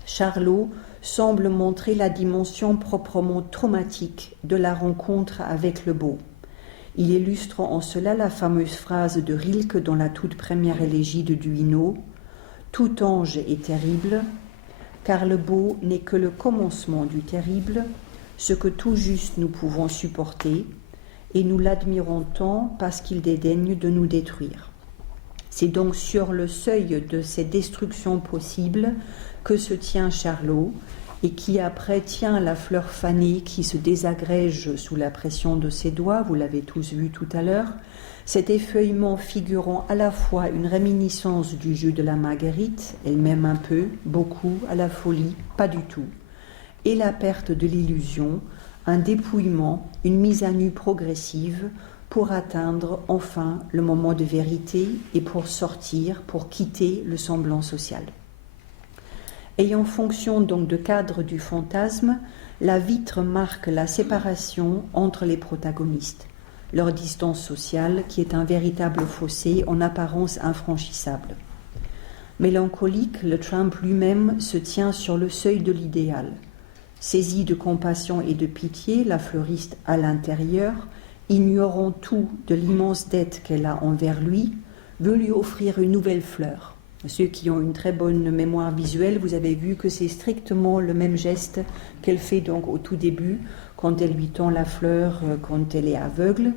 Charlot semble montrer la dimension proprement traumatique de la rencontre avec le beau. Il illustre en cela la fameuse phrase de Rilke dans la toute première élégie de Duino « Tout ange est terrible, car le beau n'est que le commencement du terrible, ce que tout juste nous pouvons supporter, et nous l'admirons tant parce qu'il dédaigne de nous détruire. » C'est donc sur le seuil de ces destructions possibles que se tient Charlot, et qui après tient la fleur fanée qui se désagrège sous la pression de ses doigts, vous l'avez tous vu tout à l'heure, cet effeuillement figurant à la fois une réminiscence du jeu de la Marguerite, elle-même un peu, beaucoup, à la folie, pas du tout, et la perte de l'illusion, un dépouillement, une mise à nu progressive pour atteindre enfin le moment de vérité et pour sortir, pour quitter le semblant social. Ayant fonction donc de cadre du fantasme, la vitre marque la séparation entre les protagonistes, leur distance sociale qui est un véritable fossé en apparence infranchissable. Mélancolique, le Trump lui-même se tient sur le seuil de l'idéal. Saisie de compassion et de pitié, la fleuriste à l'intérieur, ignorant tout de l'immense dette qu'elle a envers lui, veut lui offrir une nouvelle fleur. Ceux qui ont une très bonne mémoire visuelle, vous avez vu que c'est strictement le même geste qu'elle fait donc au tout début, quand elle lui tend la fleur, quand elle est aveugle,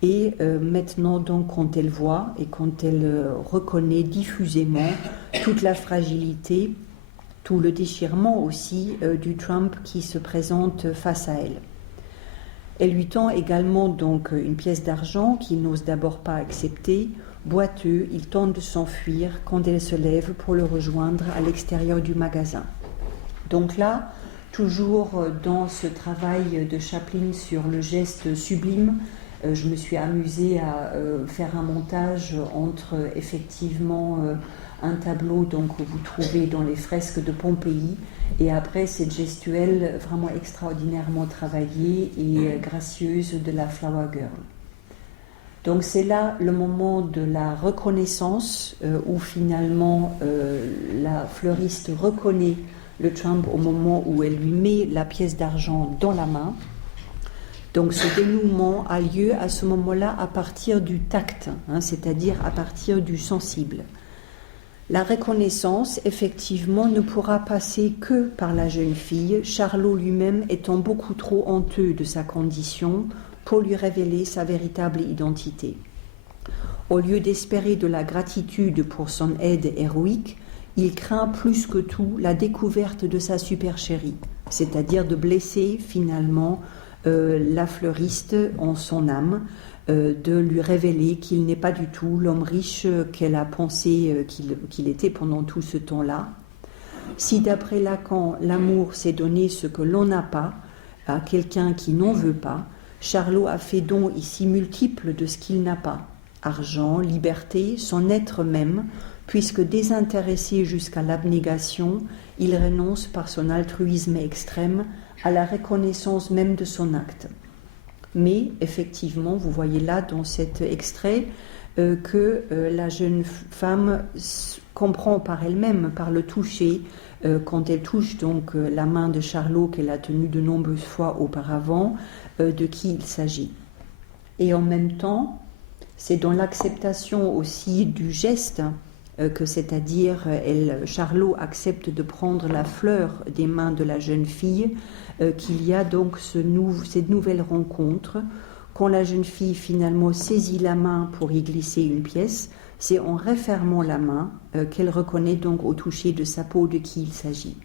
et maintenant donc quand elle voit et quand elle reconnaît diffusément toute la fragilité, tout le déchirement aussi du Trump qui se présente face à elle. Elle lui tend également donc une pièce d'argent qu'il n'ose d'abord pas accepter. Boiteux, il tente de s'enfuir quand elle se lève pour le rejoindre à l'extérieur du magasin. Donc là, toujours dans ce travail de Chaplin sur le geste sublime, je me suis amusée à faire un montage entre effectivement un tableau donc, que vous trouvez dans les fresques de Pompéi et après cette gestuelle vraiment extraordinairement travaillée et gracieuse de la Flower Girl. Donc c'est là le moment de la reconnaissance où finalement la fleuriste reconnaît le Trump au moment où elle lui met la pièce d'argent dans la main. Donc ce dénouement a lieu à ce moment-là à partir du tact, c'est-à-dire à partir du sensible. La reconnaissance, effectivement, ne pourra passer que par la jeune fille, Charlot lui-même étant beaucoup trop honteux de sa condition pour lui révéler sa véritable identité. Au lieu d'espérer de la gratitude pour son aide héroïque, il craint plus que tout la découverte de sa supercherie, c'est-à-dire de blesser finalement la fleuriste en son âme, de lui révéler qu'il n'est pas du tout l'homme riche qu'elle a pensé qu'il était pendant tout ce temps-là. Si d'après Lacan, l'amour c'est donner ce que l'on n'a pas à quelqu'un qui n'en veut pas, Charlot a fait don ici multiple de ce qu'il n'a pas. Argent, liberté, son être même, puisque désintéressé jusqu'à l'abnégation, il renonce par son altruisme extrême à la reconnaissance même de son acte. Mais effectivement, vous voyez là dans cet extrait que la jeune femme comprend par elle-même, par le toucher, quand elle touche donc la main de Charlot qu'elle a tenue de nombreuses fois auparavant, de qui il s'agit. Et en même temps, c'est dans l'acceptation aussi du geste que, c'est-à-dire, Charlot accepte de prendre la fleur des mains de la jeune fille, qu'il y a donc cette nouvelle rencontre. Quand la jeune fille finalement saisit la main pour y glisser une pièce, c'est en refermant la main qu'elle reconnaît donc au toucher de sa peau de qui il s'agit.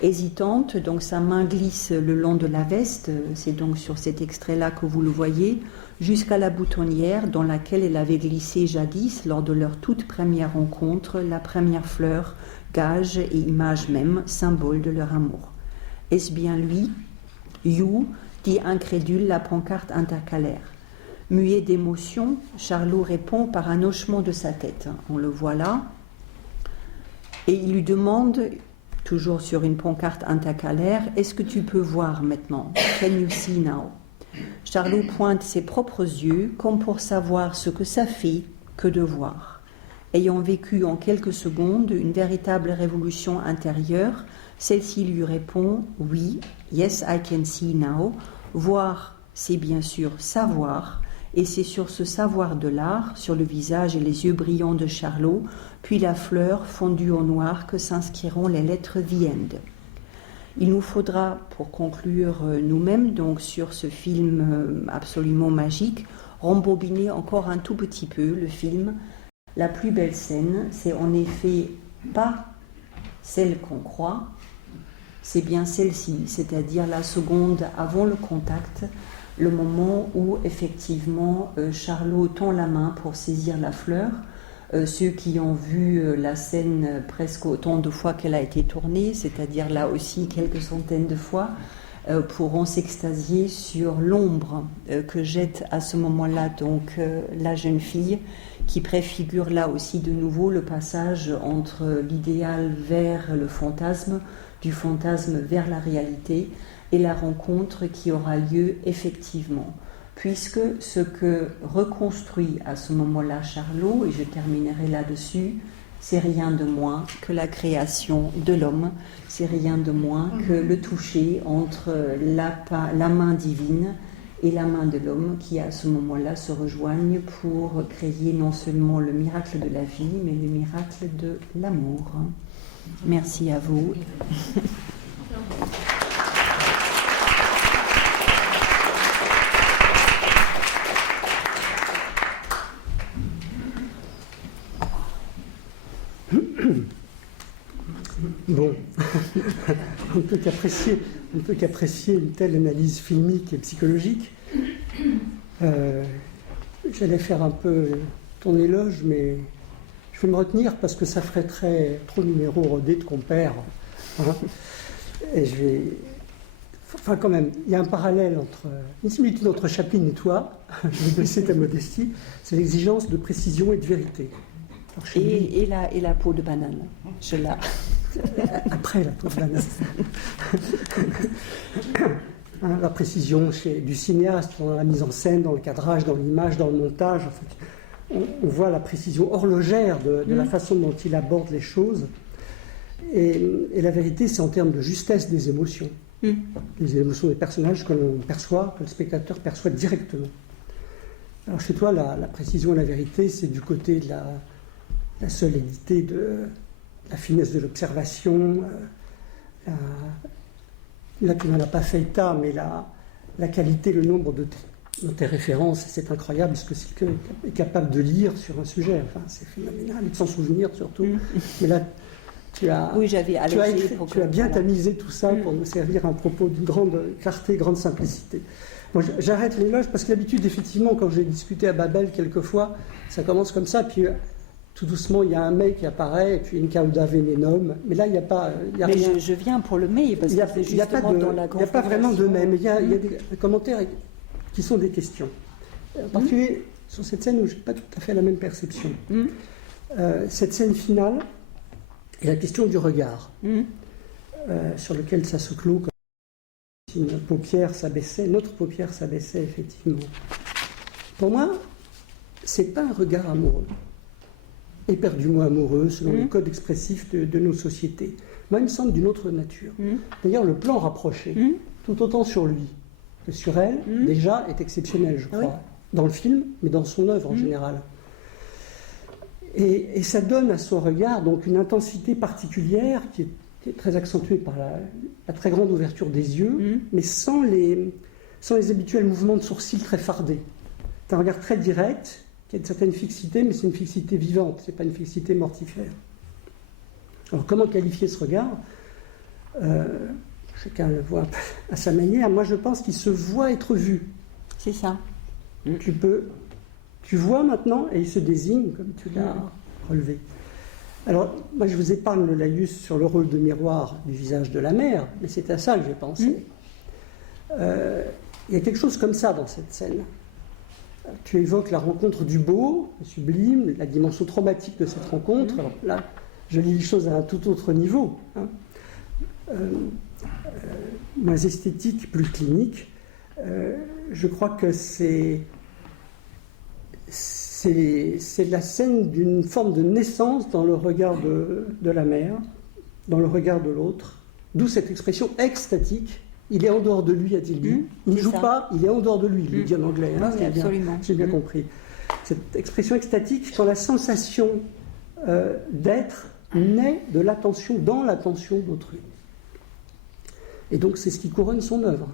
Hésitante, donc sa main glisse le long de la veste, c'est donc sur cet extrait-là que vous le voyez, jusqu'à la boutonnière dans laquelle elle avait glissé jadis lors de leur toute première rencontre, la première fleur, gage et image même, symbole de leur amour. Est-ce bien lui, You, dit incrédule la pancarte intercalaire. Muet d'émotion, Charlot répond par un hochement de sa tête. On le voit là. Et il lui demande, toujours sur une pancarte intercalaire, « Est-ce que tu peux voir maintenant? Can you see now ?» Charlot pointe ses propres yeux comme pour savoir ce que ça fait que de voir. Ayant vécu en quelques secondes une véritable révolution intérieure, celle-ci lui répond « Oui, yes, I can see now. Voir, c'est bien sûr savoir. » Et c'est sur ce savoir de l'art, sur le visage et les yeux brillants de Charlot, puis la fleur fondue en noir que s'inscriront les lettres The End. Il nous faudra, pour conclure nous-mêmes, donc sur ce film absolument magique, rembobiner encore un tout petit peu le film. La plus belle scène, c'est en effet pas celle qu'on croit, c'est bien celle-ci, c'est-à-dire la seconde avant le contact, le moment où effectivement Charlot tend la main pour saisir la fleur. Ceux qui ont vu la scène presque autant de fois qu'elle a été tournée, c'est-à-dire là aussi quelques centaines de fois, pourront s'extasier sur l'ombre que jette à ce moment-là donc la jeune fille, qui préfigure là aussi de nouveau le passage entre l'idéal vers le fantasme, du fantasme vers la réalité, et la rencontre qui aura lieu effectivement. Puisque ce que reconstruit à ce moment-là Charlot, et je terminerai là-dessus, c'est rien de moins que la création de l'homme, c'est rien de moins que le toucher entre la main divine et la main de l'homme qui à ce moment-là se rejoignent pour créer non seulement le miracle de la vie, mais le miracle de l'amour. Merci à vous. Bon, on ne peut qu'apprécier une telle analyse filmique et psychologique. J'allais faire un peu ton éloge, mais je vais me retenir parce que ça ferait trop numéro rodé de compère. Hein. Et je vais... Enfin, quand même, il y a un parallèle une similitude entre Chaplin et toi, je vais baisser ta modestie, c'est l'exigence de précision et de vérité. Alors, et la peau de banane, je l'ai. Après la peau de banane. Hein, la précision du cinéaste dans la mise en scène, dans le cadrage, dans l'image, dans le montage. En fait, on voit la précision horlogère de la façon dont il aborde les choses. Et la vérité, c'est en termes de justesse des émotions. Les émotions des personnages que l'on perçoit, que le spectateur perçoit directement. Alors chez toi, la précision et la vérité, c'est du côté de la solidité, de la finesse de l'observation. Là, tu n'en as pas fait état, mais la qualité, le nombre de tes références, c'est incroyable ce que Silke est capable de lire sur un sujet. Enfin, c'est phénoménal, et de s'en souvenir surtout. Mais là, tu as bien tamisé tout ça pour nous servir un propos d'une grande clarté, grande simplicité. Bon, j'arrête l'éloge parce que d'habitude, effectivement, quand j'ai discuté à Babel quelquefois, ça commence comme ça, puis tout doucement, il y a un mets qui apparaît, et puis une cauda venenum. Mais là, il n'y a pas... rien. Je viens pour le mets, parce que c'est justement dans la configuration. Il n'y a pas vraiment de mets, mais il y a des commentaires qui sont des questions. En particulier, sur cette scène où je n'ai pas tout à fait la même perception. cette scène finale est la question du regard, sur lequel ça se clôt comme si notre paupière s'abaissait effectivement. Pour moi, c'est pas un regard amoureux, éperdument amoureux selon les codes expressifs de nos sociétés. Moi, il me semble d'une autre nature. D'ailleurs, le plan rapproché, tout autant sur lui que sur elle, déjà est exceptionnel, je crois, dans le film, mais dans son œuvre en général. Et ça donne à son regard donc une intensité particulière qui est très accentuée par la très grande ouverture des yeux, mais sans les habituels mouvements de sourcils très fardés. C'est un regard très direct, qui a une certaine fixité, mais c'est une fixité vivante, c'est pas une fixité mortifère. Alors comment qualifier ce regard ? Chacun le voit à sa manière. Moi je pense qu'il se voit être vu. C'est ça. Tu vois maintenant, et il se désigne, comme tu l'as relevé. Alors, moi, je vous épargne le laïus sur le rôle de miroir du visage de la mère, mais c'est à ça que j'ai pensé. Il y a quelque chose comme ça dans cette scène. Tu évoques la rencontre du beau, le sublime, la dimension traumatique de cette rencontre. Alors là, je lis les choses à un tout autre niveau. Moins esthétique, plus clinique. Je crois que c'est la scène d'une forme de naissance dans le regard de la mère, dans le regard de l'autre, d'où cette expression extatique. Il est en dehors de lui, a-t-il dit. Il ne joue pas, il est en dehors de lui. Il le dit en anglais. Hein, oui, absolument. J'ai bien compris. Cette expression extatique, quand la sensation d'être naît de l'attention, dans l'attention d'autrui. Et donc c'est ce qui couronne son œuvre.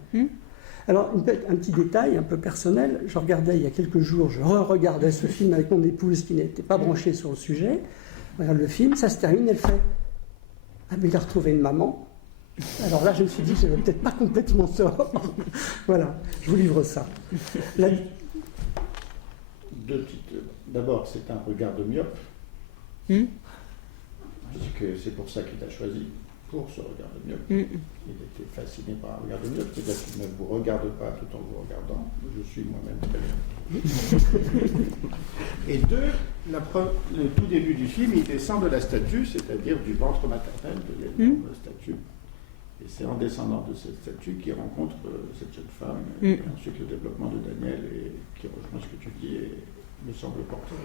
Alors, un petit détail un peu personnel, je regardais il y a quelques jours, je re-regardais ce film avec mon épouse qui n'était pas branchée sur le sujet. Je regarde le film, ça se termine, elle fait « Ah, mais il a retrouvé une maman ». Alors là, je me suis dit que je n'avais peut-être pas complètement tort. Voilà, je vous livre ça. D'abord, c'est un regard de myope, puisque c'est pour ça qu'il t'a choisi, pour ce regard de myope. Il était fasciné par un regard de myope, c'est-à-dire qu'il ne vous regarde pas tout en vous regardant. Je suis moi-même très bien. Et deux, le tout début du film, il descend de la statue, c'est-à-dire du ventre maternel de la statue. Et c'est en descendant de cette statue qu'il rencontre cette jeune femme, et ensuite le développement de Daniel, et qui rejoint ce que tu dis, et me semble porteur.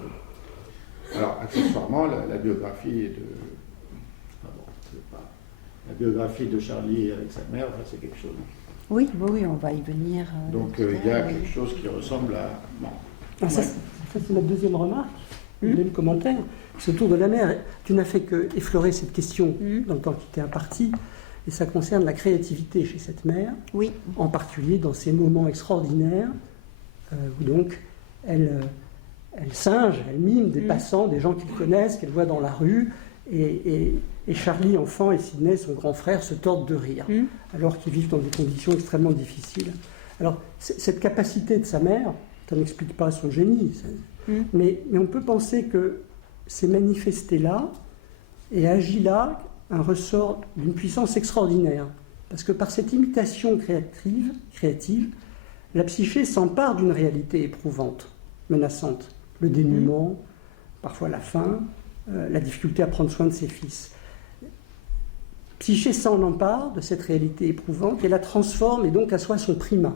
Alors, accessoirement, la biographie la biographie de Charlie avec sa mère, enfin, c'est quelque chose. Oui, on va y venir. Donc, il y a quelque chose qui ressemble à... Non. Alors ça, c'est ma deuxième remarque, le commentaire. Ce tour de la mère, tu n'as fait que effleurer cette question dans le temps qui t'est imparti. Et ça concerne la créativité chez cette mère, en particulier dans ces moments extraordinaires où donc elle singe, elle mime des passants, des gens qu'elle connaissent, qu'elle voit dans la rue, et Charlie, enfant, et Sidney, son grand frère, se tordent de rire, alors qu'ils vivent dans des conditions extrêmement difficiles. Alors, cette capacité de sa mère, ça n'explique pas son génie, mais on peut penser que c'est manifesté là, et agi là, un ressort d'une puissance extraordinaire. Parce que par cette imitation créative, la psyché s'empare d'une réalité éprouvante, menaçante. Le dénuement, parfois la faim, la difficulté à prendre soin de ses fils. Psyché s'en empare de cette réalité éprouvante et la transforme et donc assoit son primat.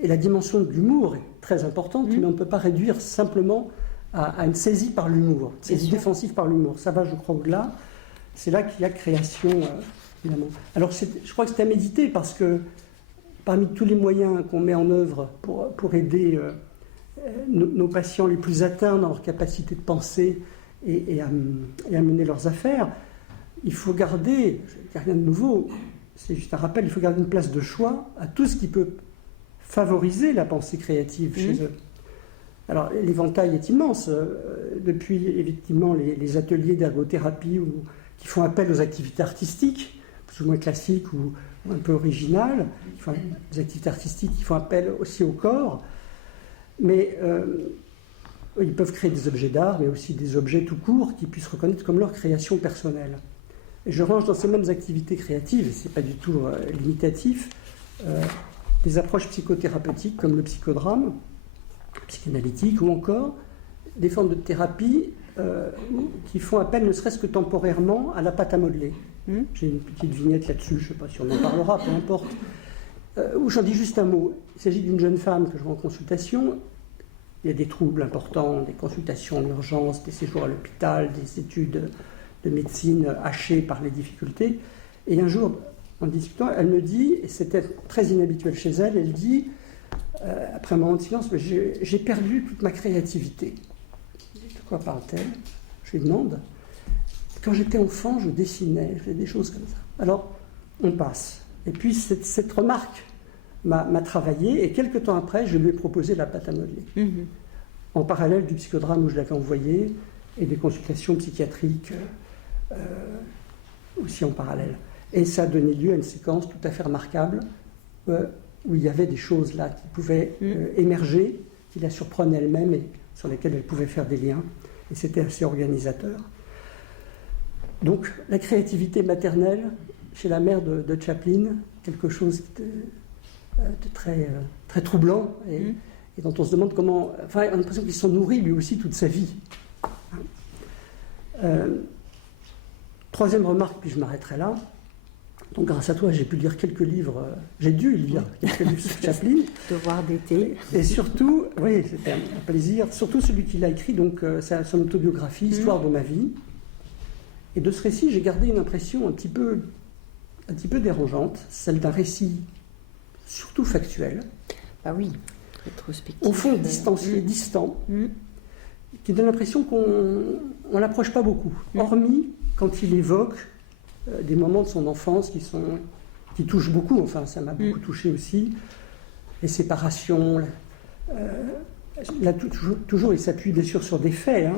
Et la dimension de l'humour est très importante, mais on ne peut pas réduire simplement à une saisie par l'humour, une saisie défensive par l'humour. Ça va, je crois, au-delà. C'est là qu'il y a création, évidemment. Alors, je crois que c'est à méditer parce que parmi tous les moyens qu'on met en œuvre pour aider nos patients les plus atteints dans leur capacité de penser et à mener leurs affaires, il faut garder, rien de nouveau, c'est juste un rappel, il faut garder une place de choix à tout ce qui peut favoriser la pensée créative chez eux. Alors, l'éventail est immense. Depuis, effectivement, les ateliers d'ergothérapie qui font appel aux activités artistiques, plus ou moins classiques ou un peu originales, des activités artistiques qui font appel aussi au corps, mais ils peuvent créer des objets d'art, mais aussi des objets tout court qu'ils puissent reconnaître comme leur création personnelle. Et je range dans ces mêmes activités créatives, et ce n'est pas du tout limitatif, des approches psychothérapeutiques comme le psychodrame, psychanalytique, ou encore des formes de thérapie qui font appel, ne serait-ce que temporairement, à la pâte à modeler. J'ai une petite vignette là-dessus, je ne sais pas si on en parlera, peu importe. Où j'en dis juste un mot. Il s'agit d'une jeune femme que je vois en consultation. Il y a des troubles importants, des consultations en urgence, des séjours à l'hôpital, des études de médecine hachées par les difficultés. Et un jour, en discutant, elle me dit, et c'était très inhabituel chez elle, elle dit, après un moment de silence, mais j'ai perdu toute ma créativité. De quoi parle-t-elle? Je lui demande. Quand j'étais enfant, je dessinais, je faisais des choses comme ça. Alors, on passe. Et puis, cette remarque m'a travaillé, et quelques temps après, je lui ai proposé la pâte à modeler. En parallèle du psychodrame où je l'avais envoyé, et des consultations psychiatriques aussi en parallèle. Et ça a donné lieu à une séquence tout à fait remarquable, où il y avait des choses là qui pouvaient émerger, qui la surprenaient elle-même, et sur lesquelles elle pouvait faire des liens. Et c'était assez organisateur. Donc, la créativité maternelle, chez la mère de Chaplin, quelque chose de très, très troublant, et dont on se demande comment... Enfin, on a l'impression qu'il s'en nourrit lui aussi toute sa vie. Troisième remarque, puis je m'arrêterai là. Donc, grâce à toi, j'ai pu lire quelques livres, j'ai dû lire quelques livres sur Chaplin. Devoir d'été. Et surtout, oui, c'était un plaisir, surtout celui qu'il a écrit, donc c'est son autobiographie, Histoire de ma vie. Et de ce récit, j'ai gardé une impression un petit peu dérangeante, celle d'un récit surtout factuel. Ah oui, rétrospectif. Au fond, distancié, distant, qui donne l'impression qu'on ne l'approche pas beaucoup, hormis quand il évoque des moments de son enfance qui touchent beaucoup, enfin ça m'a beaucoup touché aussi, les séparations, là, toujours il s'appuie bien sûr sur des faits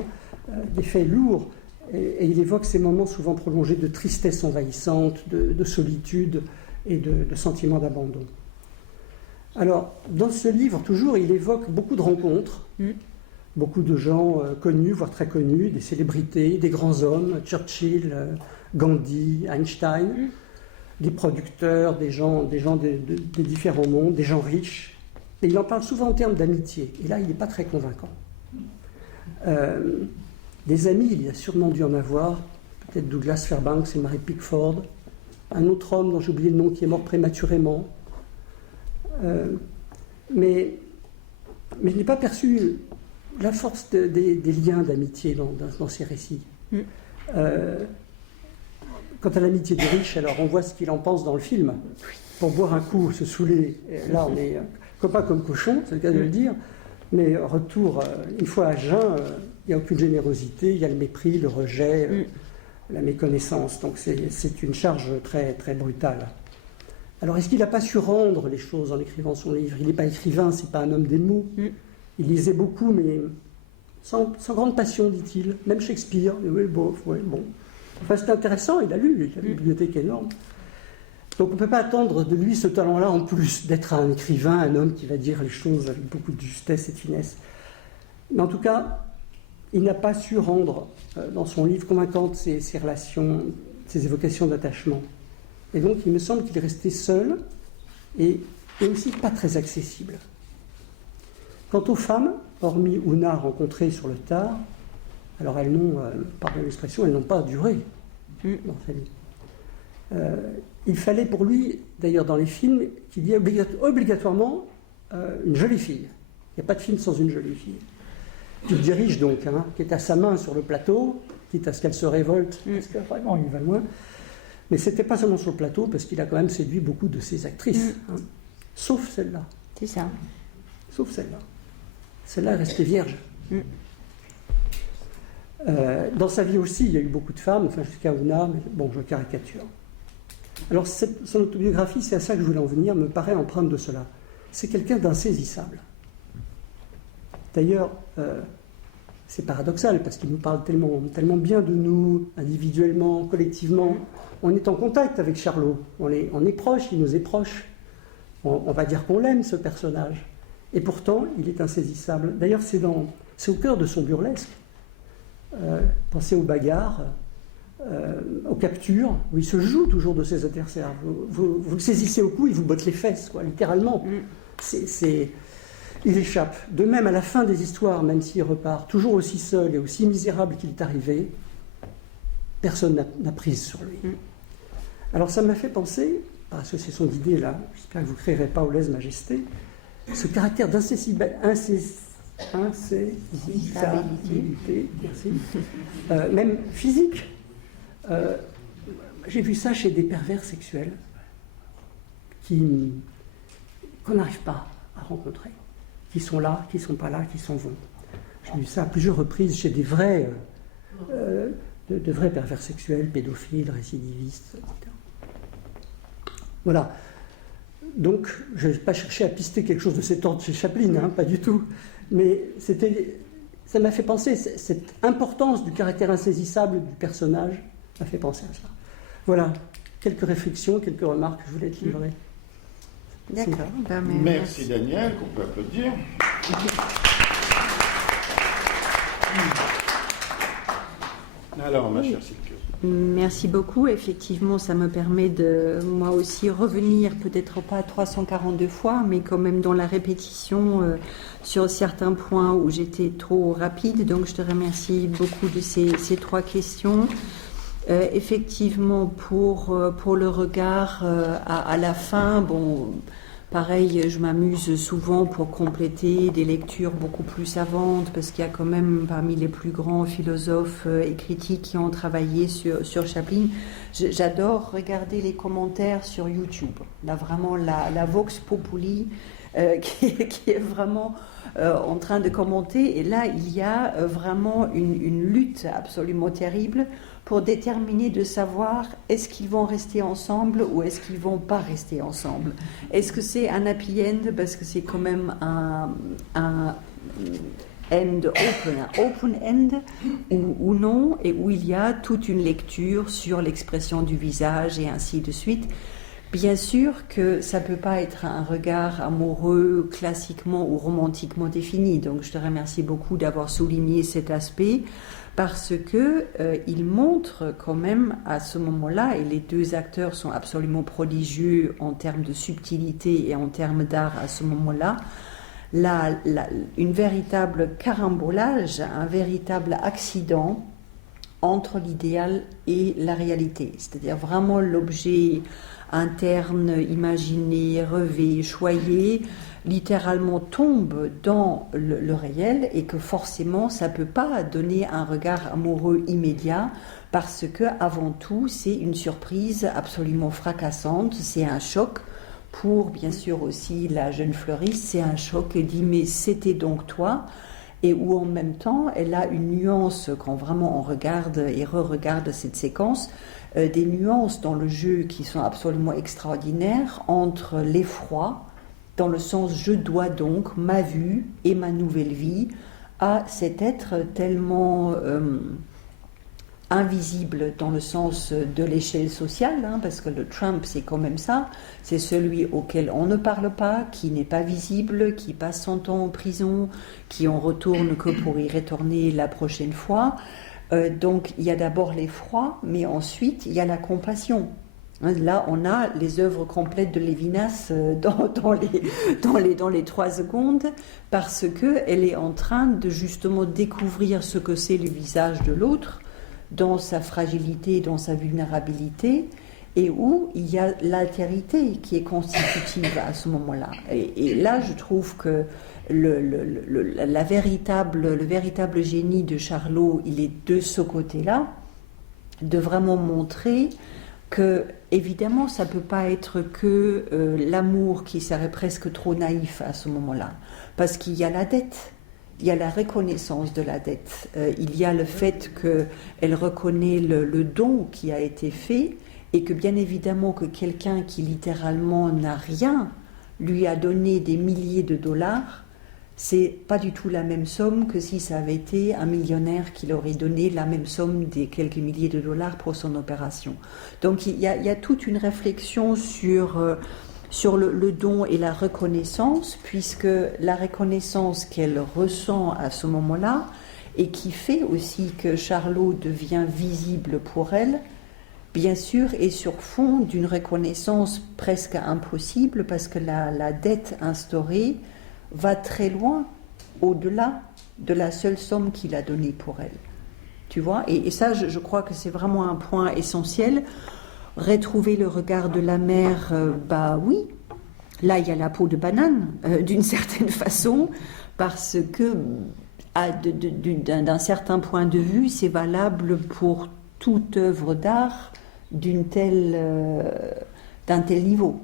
lourds, et il évoque ces moments souvent prolongés de tristesse envahissante, de solitude et de sentiment d'abandon. Alors, dans ce livre, toujours, il évoque beaucoup de rencontres, beaucoup de gens connus, voire très connus, des célébrités, des grands hommes, Churchill, Gandhi, Einstein, des producteurs, des gens des différents mondes, des gens riches. Et il en parle souvent en termes d'amitié. Et là, il n'est pas très convaincant. Des amis, il y a sûrement dû en avoir, peut-être Douglas Fairbanks et Mary Pickford, un autre homme dont j'ai oublié le nom qui est mort prématurément. Mais je n'ai pas perçu la force des liens d'amitié dans ces récits. Quant à l'amitié des riches, alors on voit ce qu'il en pense dans le film. Pour boire un coup, se saouler, là on est copains comme cochons, c'est le cas de le dire, mais retour, une fois à jeun, il n'y a aucune générosité, il y a le mépris, le rejet, la méconnaissance. Donc c'est une charge très, très brutale. Alors est-ce qu'il n'a pas su rendre les choses en écrivant son livre? Il n'est pas écrivain, c'est pas un homme des mots. Il lisait beaucoup, mais sans grande passion, dit-il. Même Shakespeare, oui, bon. Enfin, c'est intéressant, il a lu, il a une bibliothèque énorme. Donc on ne peut pas attendre de lui ce talent-là, en plus d'être un écrivain, un homme qui va dire les choses avec beaucoup de justesse et de finesse. Mais en tout cas, il n'a pas su rendre dans son livre convaincantes ces relations, ces évocations d'attachement. Et donc il me semble qu'il est resté seul et aussi pas très accessible. Quant aux femmes, hormis Ouna rencontrée sur le tard, alors elles n'ont, pardon l'expression, elles n'ont pas duré dans sa vie. Il fallait pour lui, d'ailleurs dans les films, qu'il y ait obligatoirement une jolie fille. Il n'y a pas de film sans une jolie fille. Qui le dirige donc, qui est à sa main sur le plateau, quitte à ce qu'elle se révolte, parce que vraiment il va loin. Mais ce n'était pas seulement sur le plateau, parce qu'il a quand même séduit beaucoup de ses actrices, sauf celle-là. C'est ça. Sauf celle-là. Celle-là est restée vierge. Dans sa vie aussi, il y a eu beaucoup de femmes, enfin jusqu'à Ouna, mais bon, je caricature. Alors son autobiographie, c'est à ça que je voulais en venir, me paraît empreinte de cela. C'est quelqu'un d'insaisissable. D'ailleurs, c'est paradoxal, parce qu'il nous parle tellement bien de nous, individuellement, collectivement. On est en contact avec Charlot, on est proche, il nous est proche. On va dire qu'on l'aime, ce personnage. Et pourtant, il est insaisissable. D'ailleurs, c'est au cœur de son burlesque. Pensez aux bagarres, aux captures, où il se joue toujours de ses adversaires. Vous le saisissez au cou, il vous botte les fesses, quoi, littéralement. Il échappe. De même, à la fin des histoires, même s'il repart toujours aussi seul et aussi misérable qu'il est arrivé, personne n'a prise sur lui. Alors ça m'a fait penser, par association d'idées là, j'espère que vous ne créerez pas au lèse-majesté, ce caractère d'incessibilité, merci, même physique. J'ai vu ça chez des pervers sexuels qu'on n'arrive pas à rencontrer, qui sont là, qui ne sont pas là, qui s'en vont. J'ai vu ça à plusieurs reprises chez des vrais, de vrais pervers sexuels, pédophiles, récidivistes, etc. Voilà. Donc, je n'ai pas cherché à pister quelque chose de cet ordre chez Chaplin, hein, pas du tout. Mais ça m'a fait penser, cette importance du caractère insaisissable du personnage m'a fait penser à ça. Voilà, quelques réflexions, quelques remarques que je voulais te livrer. D'accord. Merci Daniel, qu'on peut applaudir. Alors, ma chère Silke. Merci beaucoup. Effectivement, ça me permet de, moi aussi, revenir, peut-être pas 342 fois, mais quand même dans la répétition sur certains points où j'étais trop rapide. Donc, je te remercie beaucoup de ces trois questions. Effectivement, pour le regard à la fin, bon... Pareil, je m'amuse souvent pour compléter des lectures beaucoup plus savantes, parce qu'il y a quand même parmi les plus grands philosophes et critiques qui ont travaillé sur Chaplin. J'adore regarder les commentaires sur YouTube. Là, vraiment, la Vox Populi qui est vraiment en train de commenter. Et là, il y a vraiment une lutte absolument terrible pour déterminer de savoir est-ce qu'ils vont rester ensemble ou est-ce qu'ils vont pas rester ensemble. Est-ce que c'est un happy end parce que c'est quand même un end open, un open end ou non, et où il y a toute une lecture sur l'expression du visage et ainsi de suite. Bien sûr que ça ne peut pas être un regard amoureux classiquement ou romantiquement défini. Donc je te remercie beaucoup d'avoir souligné cet aspect, parce que il montre quand même à ce moment-là, et les deux acteurs sont absolument prodigieux en termes de subtilité et en termes d'art à ce moment-là, une véritable carambolage, un véritable accident entre l'idéal et la réalité. C'est-à-dire vraiment l'objet interne, imaginé, rêvé, choyé, littéralement tombe dans le réel, et que forcément ça ne peut pas donner un regard amoureux immédiat, parce que avant tout c'est une surprise absolument fracassante, c'est un choc pour bien sûr aussi la jeune fleuriste, c'est un choc, elle dit mais c'était donc toi, et où en même temps elle a une nuance quand vraiment on regarde et re-regarde cette séquence, des nuances dans le jeu qui sont absolument extraordinaires entre l'effroi, dans le sens je dois donc ma vue et ma nouvelle vie à cet être tellement invisible dans le sens de l'échelle sociale, hein, parce que le Trump c'est quand même ça, c'est celui auquel on ne parle pas, qui n'est pas visible, qui passe son temps en prison, qui en retourne que pour y retourner la prochaine fois. Donc il y a d'abord l'effroi, mais ensuite il y a la compassion. Là, on a les œuvres complètes de Lévinas dans les 3 secondes, parce qu'elle est en train de justement découvrir ce que c'est le visage de l'autre, dans sa fragilité, dans sa vulnérabilité, et où il y a l'altérité qui est constitutive à ce moment-là. Et là, je trouve que le véritable génie de Charlot, il est de ce côté-là, de vraiment montrer que, évidemment, ça ne peut pas être que l'amour qui serait presque trop naïf à ce moment-là, parce qu'il y a la dette, il y a la reconnaissance de la dette, il y a le fait qu'elle reconnaît le don qui a été fait, et que bien évidemment que quelqu'un qui littéralement n'a rien lui a donné des milliers de dollars, c'est pas du tout la même somme que si ça avait été un millionnaire qui leur aurait donné la même somme des quelques milliers de dollars pour son opération. Donc il y a toute une réflexion sur le don et la reconnaissance, puisque la reconnaissance qu'elle ressent à ce moment-là, et qui fait aussi que Charlot devient visible pour elle, bien sûr, est sur fond d'une reconnaissance presque impossible, parce que la dette instaurée va très loin, au-delà de la seule somme qu'il a donnée pour elle. Tu vois, et ça, je crois que c'est vraiment un point essentiel. Retrouver le regard de la mère, oui, là, il y a la peau de banane, d'une certaine façon, parce que, d'un certain point de vue, c'est valable pour toute œuvre d'art d'un tel niveau,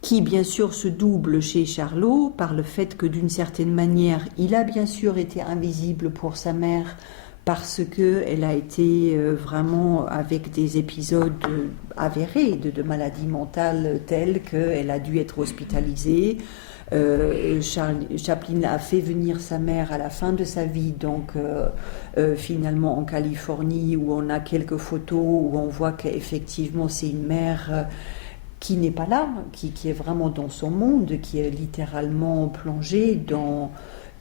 qui bien sûr se double chez Charlot par le fait que d'une certaine manière, il a bien sûr été invisible pour sa mère parce qu'elle a été vraiment avec des épisodes avérés de maladie mentale tels qu'elle a dû être hospitalisée. Chaplin a fait venir sa mère à la fin de sa vie, donc finalement en Californie, où on a quelques photos où on voit qu'effectivement c'est une mère qui n'est pas là, qui est vraiment dans son monde, qui est littéralement plongée dans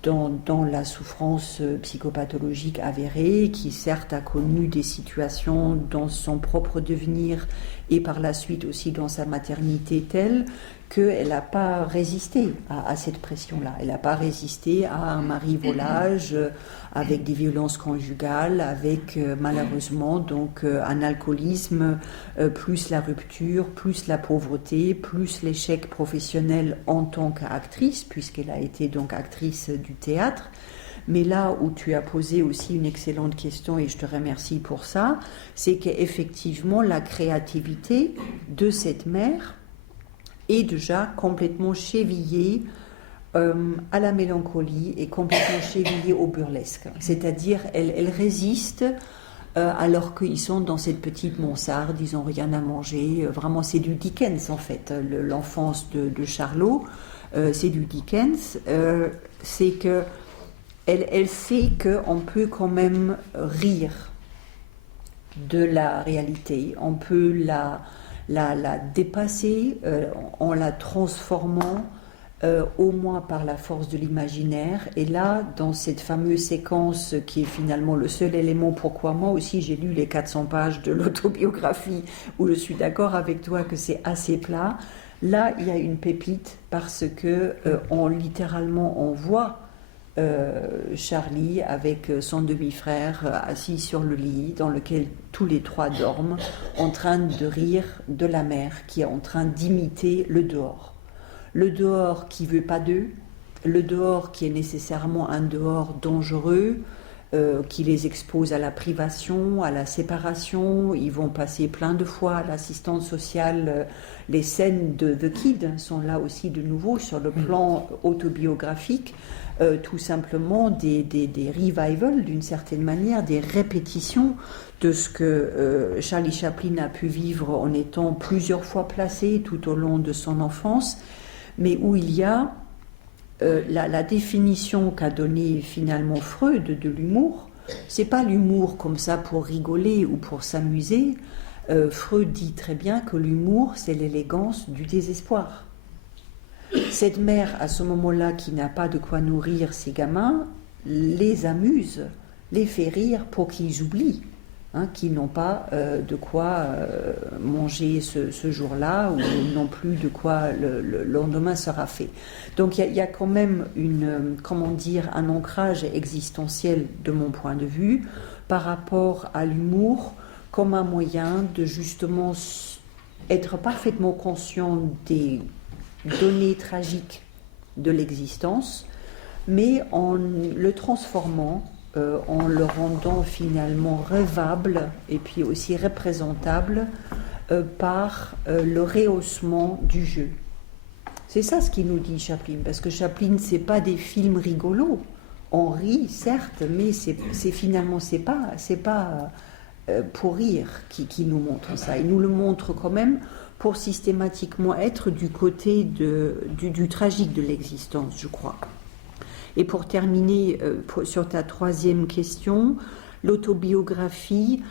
la souffrance psychopathologique avérée, qui certes a connu des situations dans son propre devenir et par la suite aussi dans sa maternité telle qu'elle n'a pas résisté à cette pression-là. Elle n'a pas résisté à un mari volage avec des violences conjugales, avec malheureusement donc un alcoolisme, plus la rupture, plus la pauvreté, plus l'échec professionnel en tant qu'actrice, puisqu'elle a été donc actrice du théâtre. Mais là où tu as posé aussi une excellente question, et je te remercie pour ça, c'est qu'effectivement la créativité de cette mère est déjà complètement chevillée à la mélancolie et complètement chevillée au burlesque. C'est-à-dire, elle résiste alors qu'ils sont dans cette petite mansarde, ils n'ont rien à manger. Vraiment, c'est du Dickens en fait, l'enfance de Charlot. C'est du Dickens. C'est que elle sait qu'on peut quand même rire de la réalité. On peut la dépasser en la transformant au moins par la force de l'imaginaire. Et là, dans cette fameuse séquence qui est finalement le seul élément, pourquoi moi aussi j'ai lu les 400 pages de l'autobiographie où je suis d'accord avec toi que c'est assez plat, là il y a une pépite parce que littéralement on voit Charlie avec son demi-frère assis sur le lit dans lequel tous les trois dorment, en train de rire de la mère qui est en train d'imiter le dehors. Le dehors qui veut pas d'eux, le dehors qui est nécessairement un dehors dangereux, qui les expose à la privation, à la séparation. Ils vont passer plein de fois à l'assistante sociale. Les scènes de The Kid sont là aussi de nouveau sur le plan autobiographique. Tout simplement des revivals d'une certaine manière, des répétitions de ce que Charlie Chaplin a pu vivre en étant plusieurs fois placé tout au long de son enfance, mais où il y a la définition qu'a donnée finalement Freud de l'humour. C'est pas l'humour comme ça pour rigoler ou pour s'amuser. Freud dit très bien que l'humour, c'est l'élégance du désespoir. Cette mère, à ce moment-là, qui n'a pas de quoi nourrir ses gamins, les amuse, les fait rire pour qu'ils oublient, qu'ils n'ont pas de quoi manger ce jour-là ou non plus de quoi le lendemain sera fait. Donc il y a quand même un ancrage existentiel de mon point de vue par rapport à l'humour comme un moyen de justement être parfaitement conscient des données tragiques de l'existence, mais en le transformant, en le rendant finalement rêvable et puis aussi représentable par le rehaussement du jeu. C'est ça ce qu'il nous dit Chaplin, parce que Chaplin, c'est pas des films rigolos. On rit, certes, mais c'est finalement c'est pas pour rire qui nous montre ça. Il nous le montre quand même pour systématiquement être du côté du tragique de l'existence, je crois. Et pour terminer sur ta troisième question, l'autobiographie,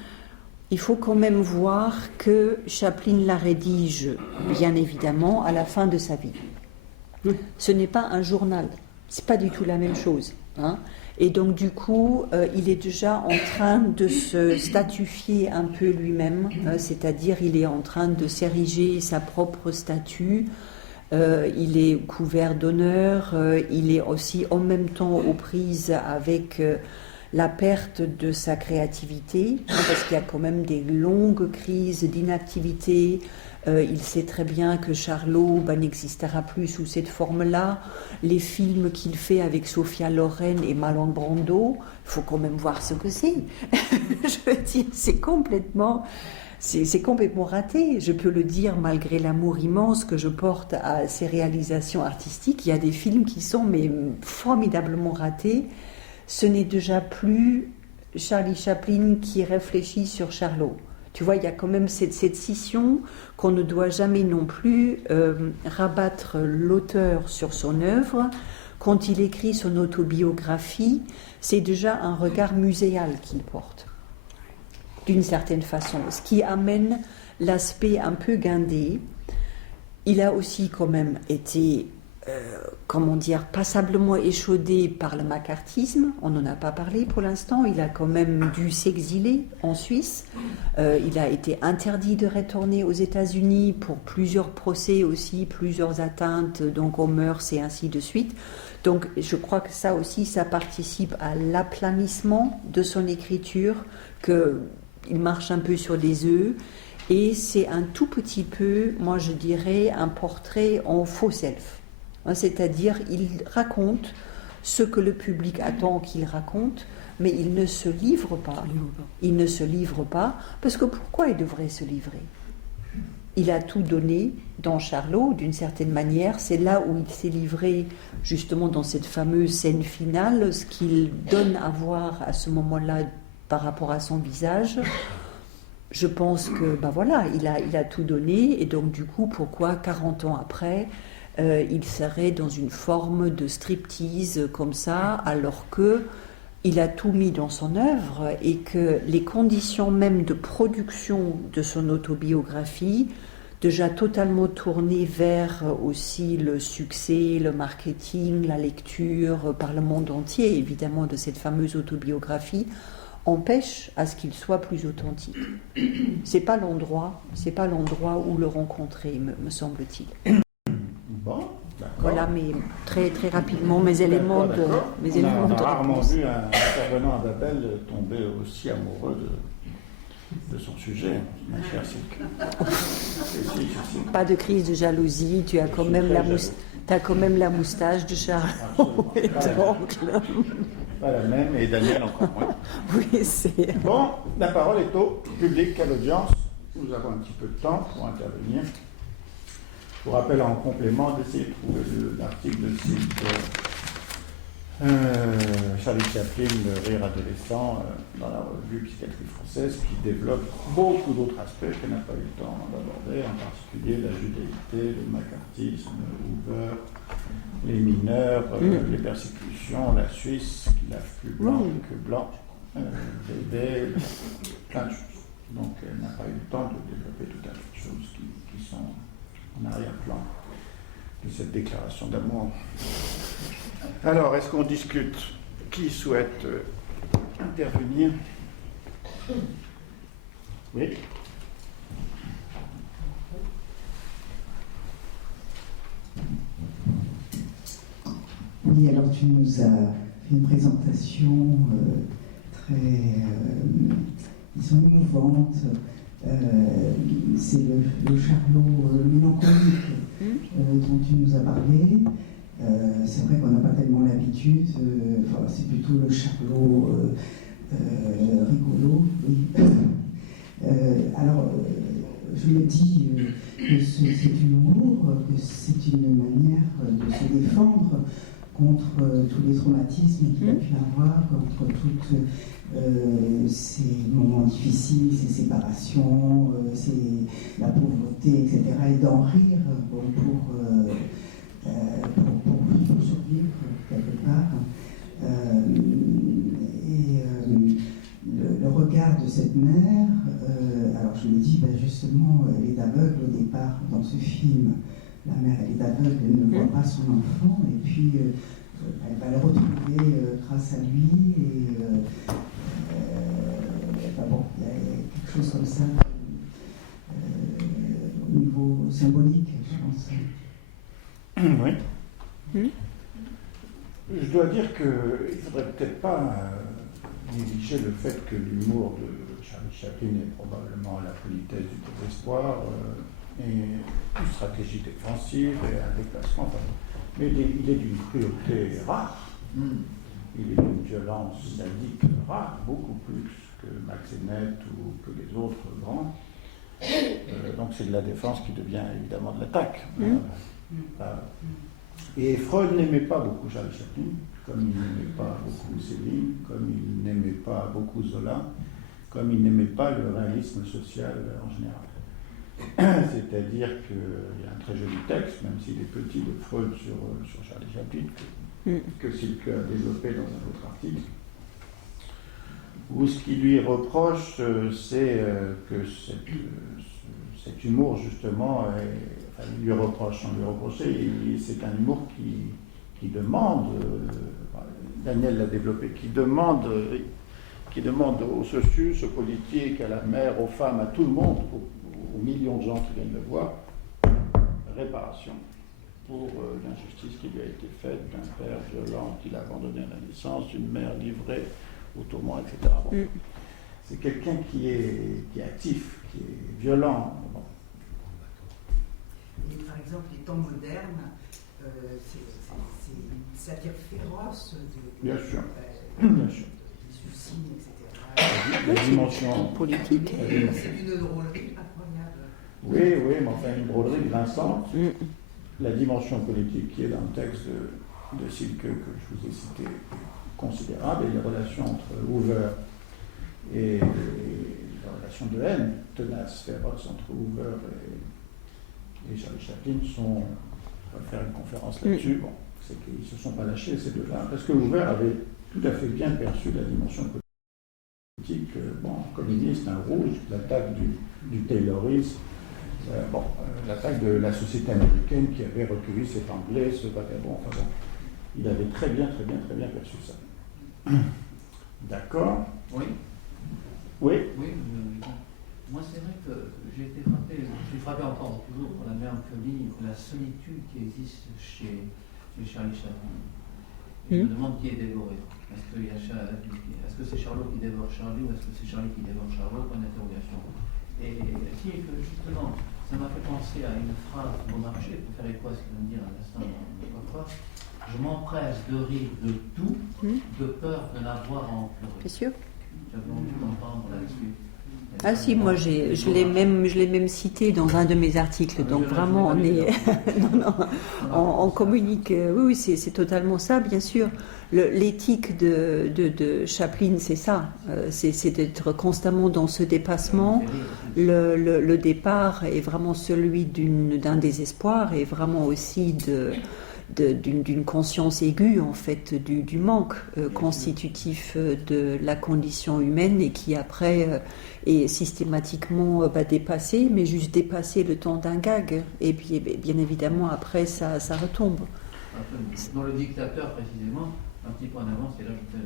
il faut quand même voir que Chaplin la rédige, bien évidemment, à la fin de sa vie. Ce n'est pas un journal, c'est pas du tout la même chose. Et donc du coup, il est déjà en train de se statufier un peu lui-même, c'est-à-dire il est en train de s'ériger sa propre statue il est couvert d'honneur, il est aussi en même temps aux prises avec la perte de sa créativité, parce qu'il y a quand même des longues crises d'inactivité. Il sait très bien que Charlot n'existera plus sous cette forme-là. Les films qu'il fait avec Sophia Loren et Marlon Brando, il faut quand même voir ce que c'est. Je veux dire, c'est complètement raté. Je peux le dire malgré l'amour immense que je porte à ces réalisations artistiques. Il y a des films qui sont formidablement ratés. Ce n'est déjà plus Charlie Chaplin qui réfléchit sur Charlot. Tu vois, il y a quand même cette scission qu'on ne doit jamais non plus rabattre l'auteur sur son œuvre. Quand il écrit son autobiographie, c'est déjà un regard muséal qu'il porte, d'une certaine façon, ce qui amène l'aspect un peu guindé. Il a aussi quand même été, passablement échaudé par le macartisme. On n'en a pas parlé pour l'instant. Il a quand même dû s'exiler en Suisse. Il a été interdit de retourner aux États-Unis pour plusieurs procès aussi, plusieurs atteintes donc aux mœurs et ainsi de suite. Donc je crois que ça aussi, ça participe à l'aplanissement de son écriture, qu'il marche un peu sur des œufs. Et c'est un tout petit peu, moi je dirais, un portrait en faux self. C'est-à-dire, il raconte ce que le public attend qu'il raconte, mais il ne se livre pas. Il ne se livre pas, parce que pourquoi il devrait se livrer? Il a tout donné dans Charlot, d'une certaine manière. C'est là où il s'est livré, justement, dans cette fameuse scène finale, ce qu'il donne à voir à ce moment-là par rapport à son visage. Je pense que, il a tout donné, et donc du coup, pourquoi 40 ans après, il serait dans une forme de striptease comme ça, alors que il a tout mis dans son œuvre et que les conditions même de production de son autobiographie, déjà totalement tournées vers aussi le succès, le marketing, la lecture par le monde entier, évidemment, de cette fameuse autobiographie, empêche à ce qu'il soit plus authentique. C'est pas l'endroit où le rencontrer, me semble-t-il. Bon, d'accord. Voilà, mais très très rapidement mes éléments de On a rarement réponse. vu un intervenant à Babel tomber aussi amoureux de son sujet, ma chère Silke. Pas de crise de jalousie, tu as quand même la moustache de Charlot et d'oncle. Pas la même, et Daniel encore moins. Oui, c'est... Bon, la parole est au public, à l'audience. Nous avons un petit peu de temps pour intervenir. Je vous rappelle en complément d'essayer de trouver l'article de site Charlie Chaplin, le rire adolescent, dans la revue Psychiatrie française, qui développe beaucoup d'autres aspects qu'elle n'a pas eu le temps d'aborder, en particulier la judéité, le macartisme, Hoover, les mineurs, les persécutions, la Suisse, qui lave plus blanc que blanc, Bébé, plein de choses. Donc elle n'a pas eu le temps de développer tout un tas de choses qui sont en arrière-plan de cette déclaration d'amour. Alors, est-ce qu'on discute? Qui souhaite intervenir? Oui. Oui, alors tu nous as fait une présentation très, disons, émouvante. C'est le Charlot mélancolique dont tu nous as parlé. C'est vrai qu'on n'a pas tellement l'habitude. C'est plutôt le Charlot rigolo. Oui. Alors, je me dis que c'est humour, que c'est une manière de se défendre contre tous les traumatismes qu'il a pu avoir, contre toutes ces moments difficiles, ces séparations, la pauvreté, etc. Et d'en rire pour survivre quelque part. Le regard de cette mère, alors je me dis, justement, elle est aveugle au départ dans ce film. La mère, elle est aveugle, elle ne voit pas son enfant, et puis elle va le retrouver grâce à lui, et il y a quelque chose comme ça, au niveau symbolique, je pense. Oui. Hmm. Je dois dire qu'il ne faudrait peut-être pas négliger le fait que l'humour de Charlie Chaplin est probablement la politesse du désespoir, et une stratégie défensive et un déplacement. Enfin, mais il est d'une cruauté rare. Il est d'une violence sadique rare, beaucoup plus que Max Ennett ou que les autres grands. Donc c'est de la défense qui devient évidemment de l'attaque. Et Freud n'aimait pas beaucoup Charlie Chaplin, comme il n'aimait pas beaucoup Céline, comme il n'aimait pas beaucoup Zola, comme il n'aimait pas le réalisme social en général. C'est-à-dire qu'il y a un très joli texte, même s'il est petit, de Freud sur Charlie Chaplin, que Silke a développé dans un autre article, où ce qu'il lui reproche, c'est que cet humour, justement, il lui reproche, sans lui reprocher, c'est un humour qui demande, Daniel l'a développé, qui demande aux socius, aux politiques, à la mère, aux femmes, à tout le monde, aux millions de gens qui viennent le voir, réparation pour l'injustice qui lui a été faite d'un père violent qui l'a abandonné à la naissance, d'une mère livrée au tourment, etc. Bon. C'est quelqu'un qui est actif, qui est violent. Bon. Et par exemple, les temps modernes, c'est une satire féroce Bien sûr. Bien sûr. des usines, etc. La dimension politique. C'est une drôlerie incroyable. Oui, mais enfin une drôlerie grinçante. La dimension politique qui est dans le texte de Silke que je vous ai cité est considérable, et les relations entre Hoover et les relations de haine tenace, féroce entre Hoover et Charlie Chaplin sont. On va faire une conférence là-dessus. Bon, c'est qu'ils ne se sont pas lâchés ces deux-là, parce que Hoover avait tout à fait bien perçu la dimension politique. Communiste, un rouge, l'attaque du Taylorisme. L'attaque de la société américaine qui avait recueilli cet anglais, ce vagabond, il avait très bien perçu ça. D'accord. Oui. Oui. Moi, c'est vrai que j'ai été frappé, je suis frappé encore toujours par la mélancolie, la solitude qui existe chez Charlie Chaplin. Je me demande qui est dévoré. Est-ce que c'est Charlot qui dévore Charlie ou est-ce que c'est Charlie qui dévore Charlot? Point d'interrogation. Et si, justement, ça m'a fait penser à une phrase de Beaumarchais, pour faire écho à ce qu'il vient de dire à l'instant de quoi. Je m'empresse de rire de tout, de peur de l'avoir à en pleurer. Bien sûr. J'avais envie d'entendre là-dessus. Ah si, moi je l'ai même cité dans un de mes articles, donc vraiment on est, on communique, oui c'est totalement ça, bien sûr. L'éthique de Chaplin, c'est ça, c'est d'être constamment dans ce dépassement. Le départ est vraiment celui d'un désespoir et vraiment aussi d'une conscience aiguë en fait du manque constitutif de la condition humaine et qui après est systématiquement dépassé, mais juste dépassé le temps d'un gag et puis bien évidemment après ça retombe. Dans le dictateur précisément, un petit peu en avance, et là je fais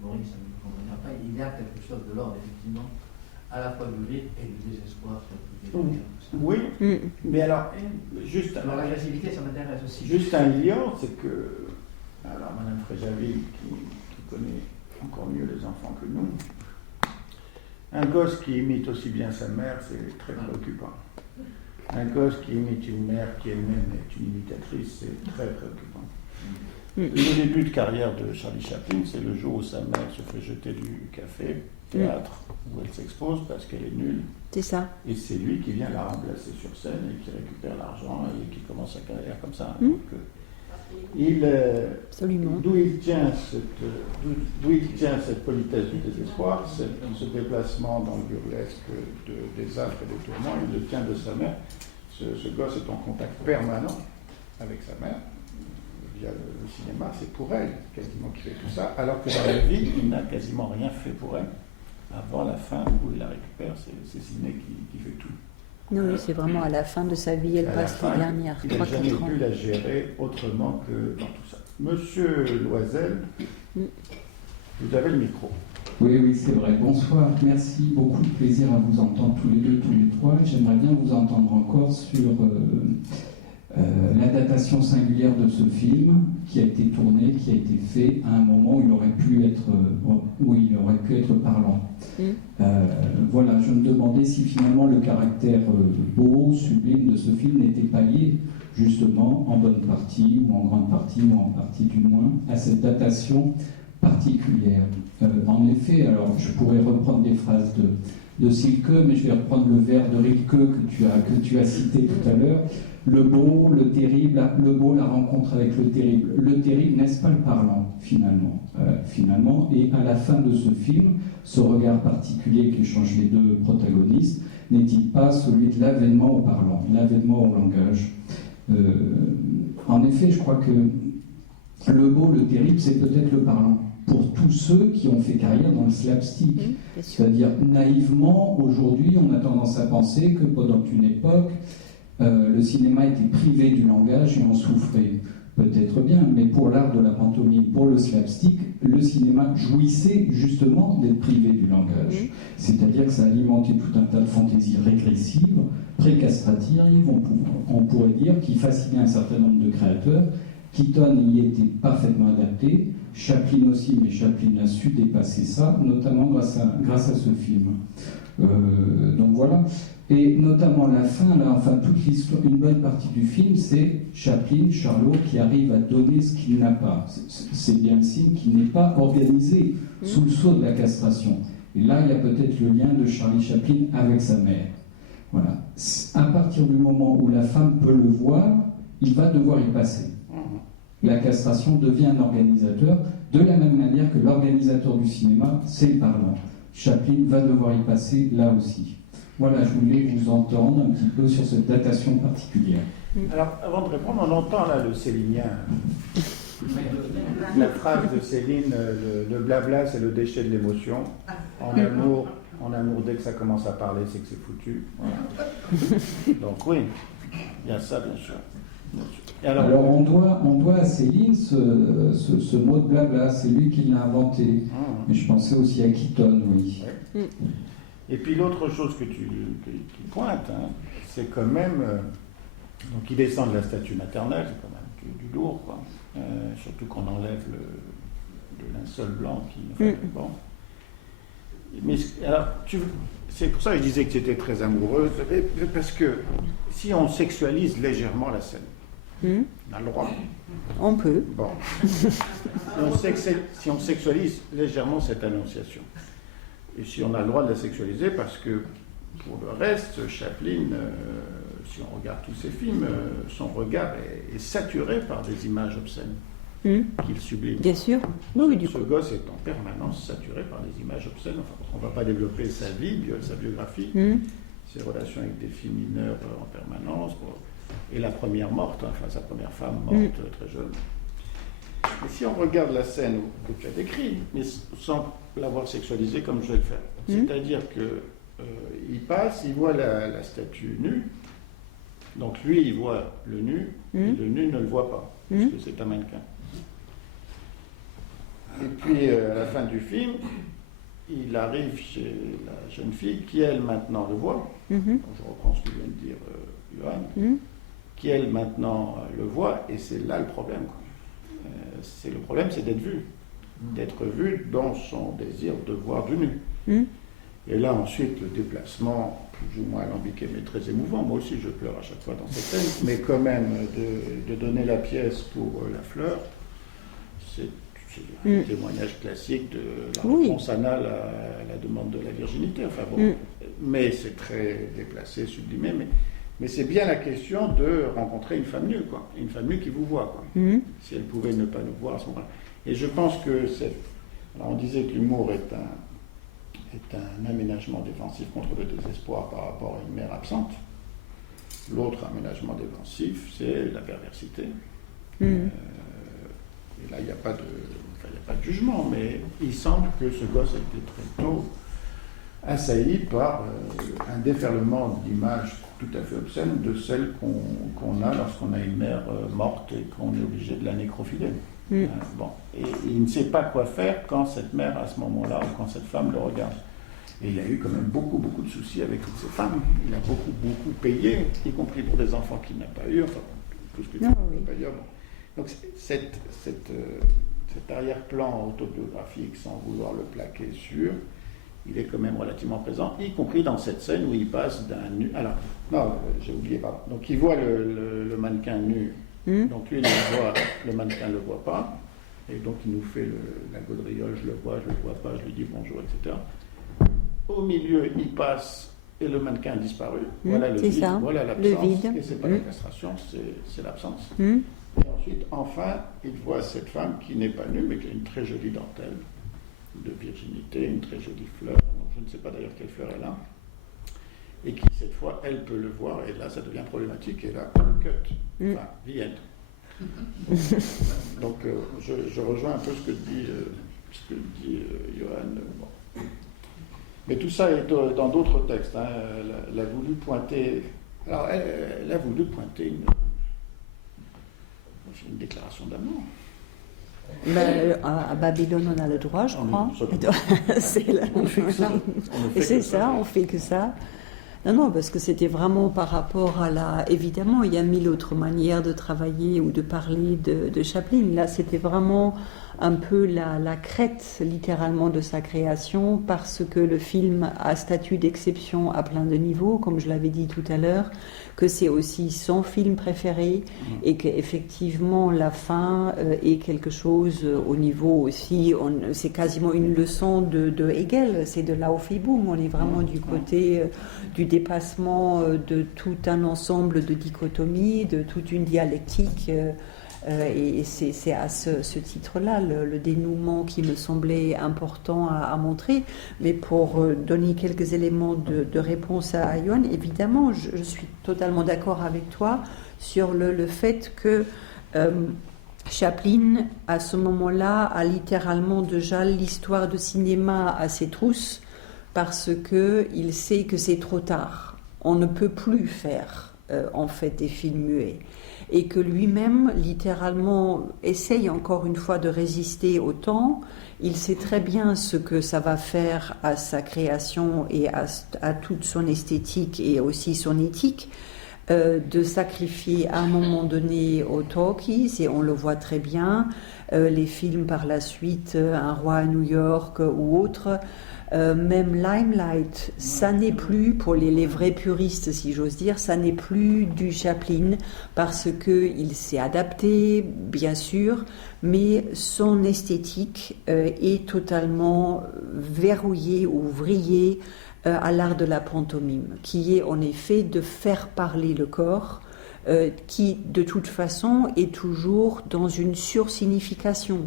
Maurice, ça me comprendra pas, il y a quelque chose de l'ordre effectivement à la fois du rire et du désespoir sur Oui, mais alors, juste... Alors l'agressivité, ça m'intéresse aussi. Juste un liant, c'est que... Alors, Madame Fréjaville, qui connaît encore mieux les enfants que nous, un gosse qui imite aussi bien sa mère, c'est très préoccupant. Un gosse qui imite une mère qui elle-même est une imitatrice, c'est très préoccupant. Le début de carrière de Charlie Chaplin, c'est le jour où sa mère se fait jeter du café, théâtre, où elle s'expose parce qu'elle est nulle. C'est ça. Et c'est lui qui vient la remplacer sur scène et qui récupère l'argent et qui commence sa carrière comme ça. Donc, absolument. D'où il tient cette politesse du désespoir, ce déplacement dans le burlesque des affres et des tourments, il le tient de sa mère. Ce gosse est en contact permanent avec sa mère. Via le cinéma, c'est pour elle quasiment qu'il fait tout ça, alors que dans la vie, il n'a quasiment rien fait pour elle. Avant la fin où il la récupère, c'est Sidney qui fait tout. Non, oui, c'est vraiment à la fin de sa vie, elle passe les dernières 3-4 ans. Il n'a jamais pu la gérer autrement que dans tout ça. Monsieur Loisel, vous avez le micro. Oui, c'est vrai. Bonsoir, merci. Beaucoup de plaisir à vous entendre tous les deux, tous les trois. J'aimerais bien vous entendre encore sur la datation singulière de ce film, qui a été tourné, qui a été fait à un moment où il aurait pu être parlant. Voilà, je me demandais si finalement le caractère beau, sublime de ce film n'était pas lié justement en bonne partie, ou en grande partie, ou en partie du moins, à cette datation particulière. En effet, alors je pourrais reprendre des phrases de Silke, mais je vais reprendre le vers de Rilke que tu as cité tout à l'heure. Le beau, le terrible, le beau, la rencontre avec le terrible. Le terrible, n'est-ce pas le parlant, finalement, et à la fin de ce film, ce regard particulier qui change les deux protagonistes, n'est-il pas celui de l'avènement au parlant, l'avènement au langage? En effet, je crois que le beau, le terrible, c'est peut-être le parlant. Pour tous ceux qui ont fait carrière dans le slapstick. C'est-à-dire, naïvement, aujourd'hui, on a tendance à penser que pendant une époque, le cinéma était privé du langage et en souffrait. Peut-être bien, mais pour l'art de la pantomime, pour le slapstick, le cinéma jouissait justement d'être privé du langage. C'est-à-dire que ça alimentait tout un tas de fantaisies régressives, précastratives, on pourrait dire, qui fascinaient un certain nombre de créateurs. Keaton y était parfaitement adapté, Chaplin aussi, mais Chaplin a su dépasser ça, notamment grâce à ce film. Donc voilà. Et notamment la fin, là, enfin toute l'histoire, une bonne partie du film, c'est Chaplin, Charlot, qui arrive à donner ce qu'il n'a pas. C'est bien le signe qu'il n'est pas organisé sous le sceau de la castration. Et là, il y a peut-être le lien de Charlie Chaplin avec sa mère. Voilà. À partir du moment où la femme peut le voir, il va devoir y passer. La castration devient un organisateur, de la même manière que l'organisateur du cinéma, c'est le parlant. Chaplin va devoir y passer là aussi. Voilà, je voulais vous entendre un petit peu sur cette datation particulière. Alors, avant de répondre, on entend là le célinien. La phrase de Céline, le blabla, c'est le déchet de l'émotion. En amour, dès que ça commence à parler, c'est que c'est foutu. Voilà. Donc oui, il y a ça, bien sûr. Alors on doit à Céline ce mot de blabla, c'est lui qui l'a inventé. Mais je pensais aussi à Keaton, oui. Ouais. Et puis l'autre chose que tu pointes, c'est quand même, donc il descend de la statue maternelle, c'est quand même du lourd, quoi. Surtout qu'on enlève le linceul blanc qui bon. Mais alors, c'est pour ça que je disais que tu étais très amoureuse, parce que si on sexualise légèrement la scène, on a le droit. On peut. Bon. Si on sexualise légèrement cette annonciation, et si on a le droit de la sexualiser, parce que pour le reste, Chaplin, si on regarde tous ses films, son regard est saturé par des images obscènes qu'il sublime. Bien sûr. Oui, du Ce coup. gosse est en permanence saturé par des images obscènes. Enfin, on ne va pas développer sa vie, sa biographie, ses relations avec des filles mineures en permanence, et la première morte, enfin sa première femme morte très jeune. Mais si on regarde la scène que tu as décrite, mais sans l'avoir sexualisée comme je vais le faire, c'est-à-dire qu'il passe, il voit la statue nue, donc lui il voit le nu, et le nu ne le voit pas, parce que c'est un mannequin. Et puis à la fin du film, il arrive chez la jeune fille qui elle maintenant le voit, je reprends ce que vient de dire Johan, qui elle maintenant le voit, et c'est là le problème, quoi. Le problème, c'est d'être vu dans son désir de voir du nu. Et là, ensuite, le déplacement, plus ou moins alambiqué, mais très émouvant. Moi aussi, je pleure à chaque fois dans cette scène, mais quand même, de donner la pièce pour la fleur, c'est un témoignage classique de la réponse anale à la demande de la virginité. Enfin bon, mais c'est très déplacé, sublimé, mais c'est bien la question de rencontrer une femme nue, quoi. Une femme nue qui vous voit, quoi. Si elle pouvait ne pas nous voir à ce moment-là. Et je pense que alors on disait que l'humour est un aménagement défensif contre le désespoir par rapport à une mère absente. L'autre aménagement défensif, c'est la perversité. Et là, il n'y a pas de jugement, mais il semble que ce gosse a été très tôt assailli par un déferlement d'images tout à fait obscènes de celles qu'on a lorsqu'on a une mère morte et qu'on est obligé de la nécrophiler. Bon. Et il ne sait pas quoi faire quand cette mère, à ce moment-là, ou quand cette femme le regarde. Et il a eu quand même beaucoup de soucis avec toutes ces femmes. Il a beaucoup payé, y compris pour des enfants qu'il n'a pas eu. Enfin, tout ce que tu Non, peux oui. pas dire. Bon. Donc cet arrière-plan autobiographique, sans vouloir le plaquer sur, il est quand même relativement présent, y compris dans cette scène où il passe d'un nu. Alors, non, j'ai oublié, pardon. Donc il voit le mannequin nu. Donc lui, il le voit, le mannequin ne le voit pas. Et donc il nous fait la gaudriole, je le vois pas, je lui dis bonjour, etc. Au milieu, il passe et le mannequin a disparu. Voilà le vide, ça, voilà le l'absence. vide. Et c'est pas la castration, c'est l'absence. Hmm. Et ensuite, enfin, il voit cette femme qui n'est pas nue, mais qui a une très jolie dentelle de virginité, une très jolie fleur. Donc, je ne sais pas d'ailleurs quelle fleur elle a. Et qui, cette fois, elle peut le voir. Et là, ça devient problématique. Et là, cut. Enfin, the end. Donc, je rejoins un peu ce que dit Johan. Bon. Mais tout ça est dans d'autres textes. Hein. Elle a voulu pointer... Alors, elle a voulu pointer une déclaration d'amour. À Babylone, on a le droit, je crois. C'est On fait que ça. On fait que ça. Non, parce que c'était vraiment par rapport à la... Évidemment, il y a mille autres manières de travailler ou de parler de Chaplin. Là, c'était vraiment un peu la crête, littéralement, de sa création, parce que le film a statut d'exception à plein de niveaux, comme je l'avais dit tout à l'heure, que c'est aussi son film préféré, et qu'effectivement, la fin est quelque chose au niveau aussi... c'est quasiment une leçon de Hegel, c'est de Laofi-Boom. On est vraiment du côté du dépassement de tout un ensemble de dichotomies, de toute une dialectique... et c'est à ce titre-là le dénouement qui me semblait important à montrer. Mais pour donner quelques éléments de réponse à Johan, évidemment, je suis totalement d'accord avec toi sur le fait que Chaplin, à ce moment-là, a littéralement déjà l'histoire de cinéma à ses trousses, parce qu'il sait que c'est trop tard. On ne peut plus faire, en fait, des films muets. Et que lui-même, littéralement, essaye encore une fois de résister au temps. Il sait très bien ce que ça va faire à sa création et à toute son esthétique et aussi son éthique, de sacrifier à un moment donné aux talkies, et on le voit très bien, les films par la suite, Un roi à New York ou autres. Même Limelight, ça n'est plus, pour les vrais puristes si j'ose dire, ça n'est plus du Chaplin, parce qu'il s'est adapté, bien sûr, mais son esthétique est totalement verrouillée ou vrillée à l'art de la pantomime, qui est en effet de faire parler le corps, qui de toute façon est toujours dans une sursignification.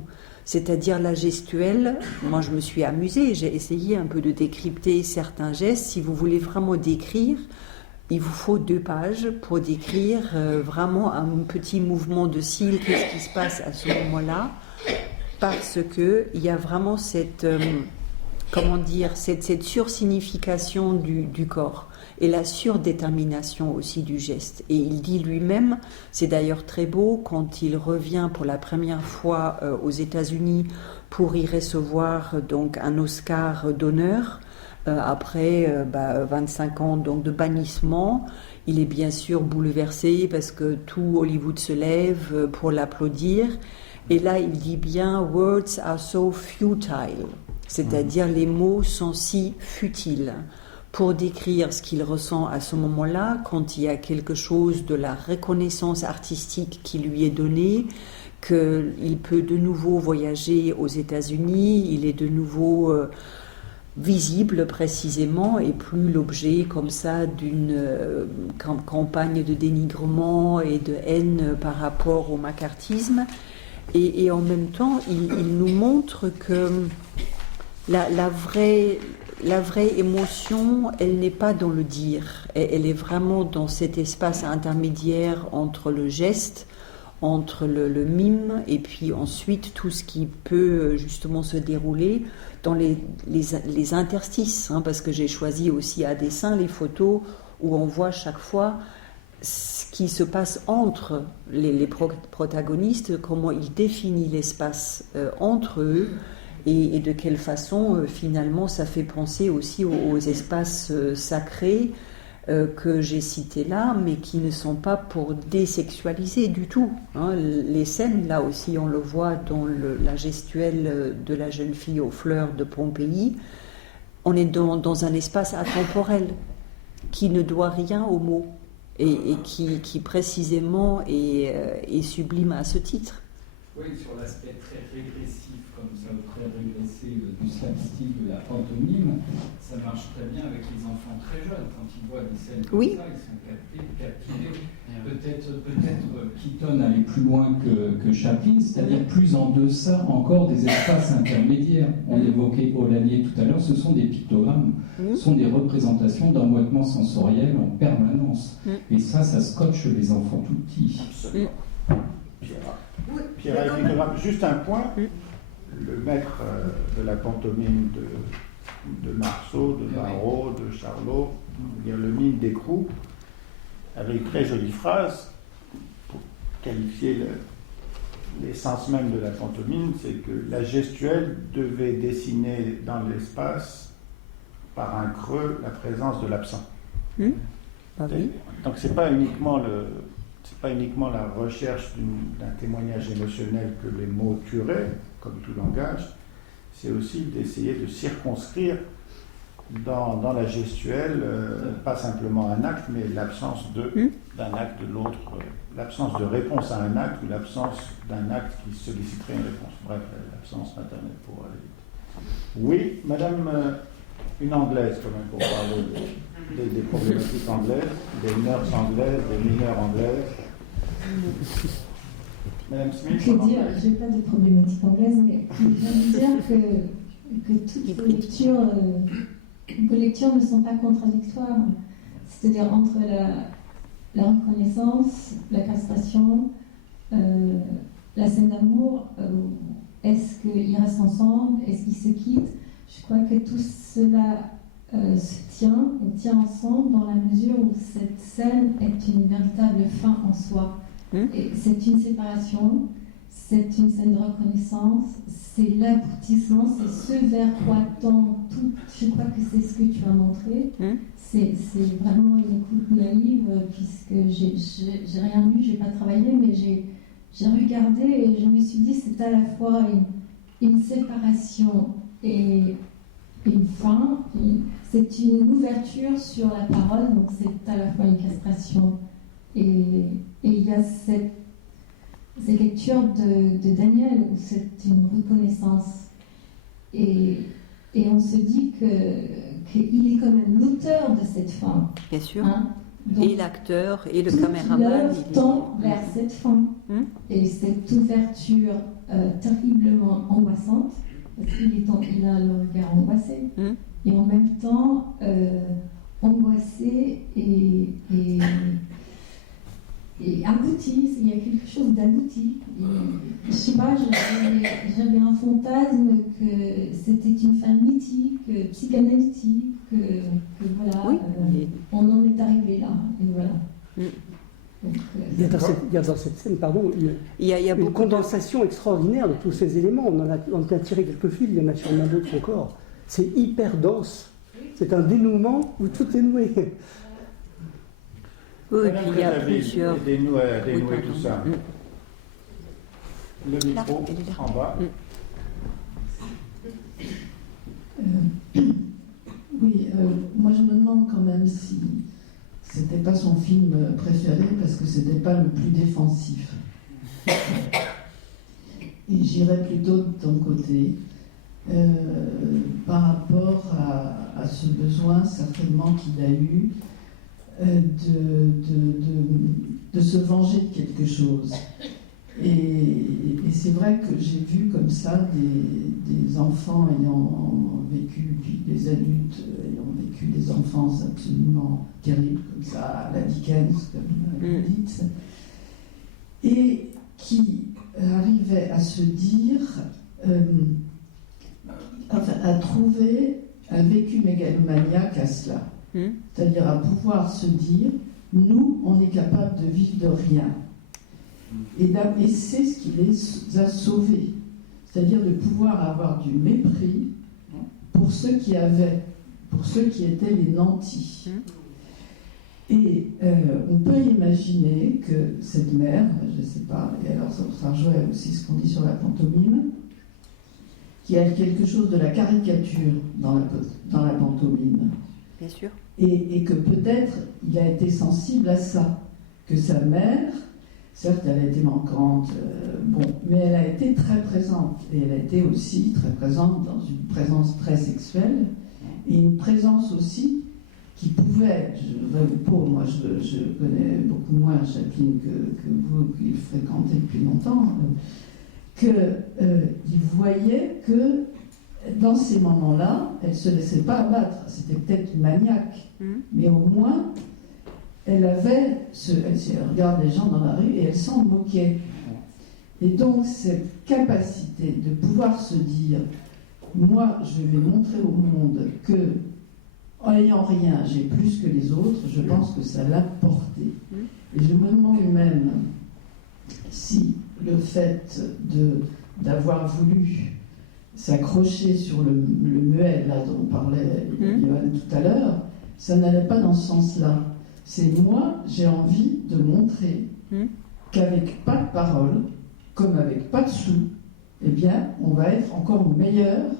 C'est-à-dire la gestuelle. Moi, je me suis amusée, j'ai essayé un peu de décrypter certains gestes. Si vous voulez vraiment décrire, il vous faut 2 pages pour décrire vraiment un petit mouvement de cils, qu'est-ce qui se passe à ce moment-là, parce qu'il y a vraiment cette sursignification du corps et la surdétermination aussi du geste. Et il dit lui-même, c'est d'ailleurs très beau, quand il revient pour la première fois aux États-Unis pour y recevoir donc un Oscar d'honneur, après 25 ans donc, de bannissement, il est bien sûr bouleversé parce que tout Hollywood se lève pour l'applaudir. Et là, il dit bien « Words are so futile », c'est-à-dire les mots sont si futiles pour décrire ce qu'il ressent à ce moment-là, quand il y a quelque chose de la reconnaissance artistique qui lui est donnée, qu'il peut de nouveau voyager aux États-Unis, il est de nouveau visible précisément, et plus l'objet comme ça d'une campagne de dénigrement et de haine par rapport au macartisme. Et en même temps, il nous montre que la vraie émotion, elle n'est pas dans le dire, elle est vraiment dans cet espace intermédiaire entre le geste, entre le mime, et puis ensuite tout ce qui peut justement se dérouler dans les interstices, hein, parce que j'ai choisi aussi à dessein les photos où on voit chaque fois ce qui se passe entre les protagonistes, comment ils définissent l'espace entre eux, et de quelle façon finalement ça fait penser aussi aux espaces sacrés que j'ai citées là, mais qui ne sont pas pour désexualiser du tout. Hein. Les scènes, là aussi, on le voit dans la gestuelle de la jeune fille aux fleurs de Pompéi. On est dans un espace atemporel qui ne doit rien aux mots et qui précisément est sublime à ce titre. Oui, sur l'aspect très régressif, comme ça, très régressé du slapstick, de la pantomime, ça marche très bien avec les enfants très jeunes. Quand ils voient des scènes comme ça, ils sont captivés. Peut-être Keaton allait plus loin que Chaplin, c'est-à-dire plus en deçà encore des espaces intermédiaires. On évoquait Aulagnier tout à l'heure, ce sont des pictogrammes, ce sont des représentations d'emboîtement sensoriel en permanence. Et ça scotche les enfants tout petits. Absolument. Pierre, juste un point. Le maître de la pantomime de Marceau, de Barrault, de Charlot, le mime d'Écrou, avait une très jolie phrase pour qualifier l'essence même de la pantomime, c'est que la gestuelle devait dessiner dans l'espace, par un creux, la présence de l'absent. Ah oui. Donc c'est pas uniquement la recherche d'un témoignage émotionnel que les mots tueraient, comme tout langage, c'est aussi d'essayer de circonscrire dans la gestuelle, pas simplement un acte, mais l'absence d'un acte de l'autre, l'absence de réponse à un acte ou l'absence d'un acte qui solliciterait une réponse. Bref, l'absence maternelle pour aller vite. Oui, madame, une anglaise quand même, pour parler des problématiques anglaises, des nurses anglaises, des mineures anglaises. Madame Smith. Que dire, je n'ai pas de problématique anglaise, mais je veux dire que toutes les lectures ne sont pas contradictoires. C'est-à-dire entre la reconnaissance, la castration, la scène d'amour, est-ce qu'ils restent ensemble, est-ce qu'ils se quittent? Je crois que tout cela se tient ensemble dans la mesure où cette scène est une véritable fin en soi. Et c'est une séparation, c'est une scène de reconnaissance, c'est l'aboutissement, c'est ce vers quoi tend tout. Je crois que c'est ce que tu as montré. C'est vraiment une écoute naïve, puisque j'ai rien lu, j'ai pas travaillé, mais j'ai regardé et je me suis dit c'est à la fois une séparation et une fin. C'est une ouverture sur la parole, donc c'est à la fois une castration. Et il y a cette lecture de Daniel où c'est une reconnaissance. Et on se dit qu'il est quand même l'auteur de cette fin. Bien sûr. Hein? Donc, et l'acteur et le toute caméraman. l'œuvre tend vers cette fin. Et cette ouverture terriblement angoissante, parce qu'il a le regard angoissé. Et en même temps, angoissé et abouti, il y a quelque chose d'abouti. Je sais pas, j'avais un fantasme que c'était une femme mythique, psychanalytique, que voilà, on en est arrivé là, et voilà. Donc, il y a dans cette scène, pardon, une condensation extraordinaire de tous ces éléments. On a tiré quelques fils, il y en a sûrement d'autres encore. C'est hyper dense. C'est un dénouement où tout est noué. Oui, et puis il y a plusieurs. Dénouer tout ça. Le micro en bas. Oui, moi je me demande quand même si c'était pas son film préféré parce que c'était pas le plus défensif. Et j'irais plutôt de ton côté par rapport à ce besoin certainement qu'il a eu de se venger de quelque chose. Et c'est vrai que j'ai vu comme ça des enfants ayant vécu, puis des adultes ayant vécu des enfances absolument terribles, comme ça, à la Dickens, comme vous dites, et qui arrivaient à se dire, à vécu mégalomaniaque à cela. C'est-à-dire à pouvoir se dire, nous, on est capable de vivre de rien. Et c'est ce qui les a sauvés. C'est-à-dire de pouvoir avoir du mépris pour ceux qui étaient les nantis. Et on peut imaginer que cette mère, je ne sais pas, et alors ça rejoint aussi ce qu'on dit sur la pantomime, qu'il y a quelque chose de la caricature dans la pantomime. Bien sûr. Et que peut-être il a été sensible à ça, que sa mère, certes elle a été manquante, mais elle a été très présente, et elle a été aussi très présente dans une présence très sexuelle, et une présence aussi qui pouvait, moi je connais beaucoup moins Chaplin que vous qui le fréquentez depuis longtemps, qu'il voyait que dans ces moments-là, elle ne se laissait pas abattre. C'était peut-être maniaque, mais au moins, elle regarde les gens dans la rue et elle s'en moquait. Et donc, cette capacité de pouvoir se dire, moi, je vais montrer au monde que, en n'ayant rien, j'ai plus que les autres, je pense que ça l'a porté. Et je me demande même si le fait d'avoir voulu s'accrocher sur le muet, là dont parlait Johan tout à l'heure, ça n'allait pas dans ce sens-là. C'est moi, j'ai envie de montrer qu'avec pas de parole, comme avec pas de sous, eh bien, on va être encore meilleur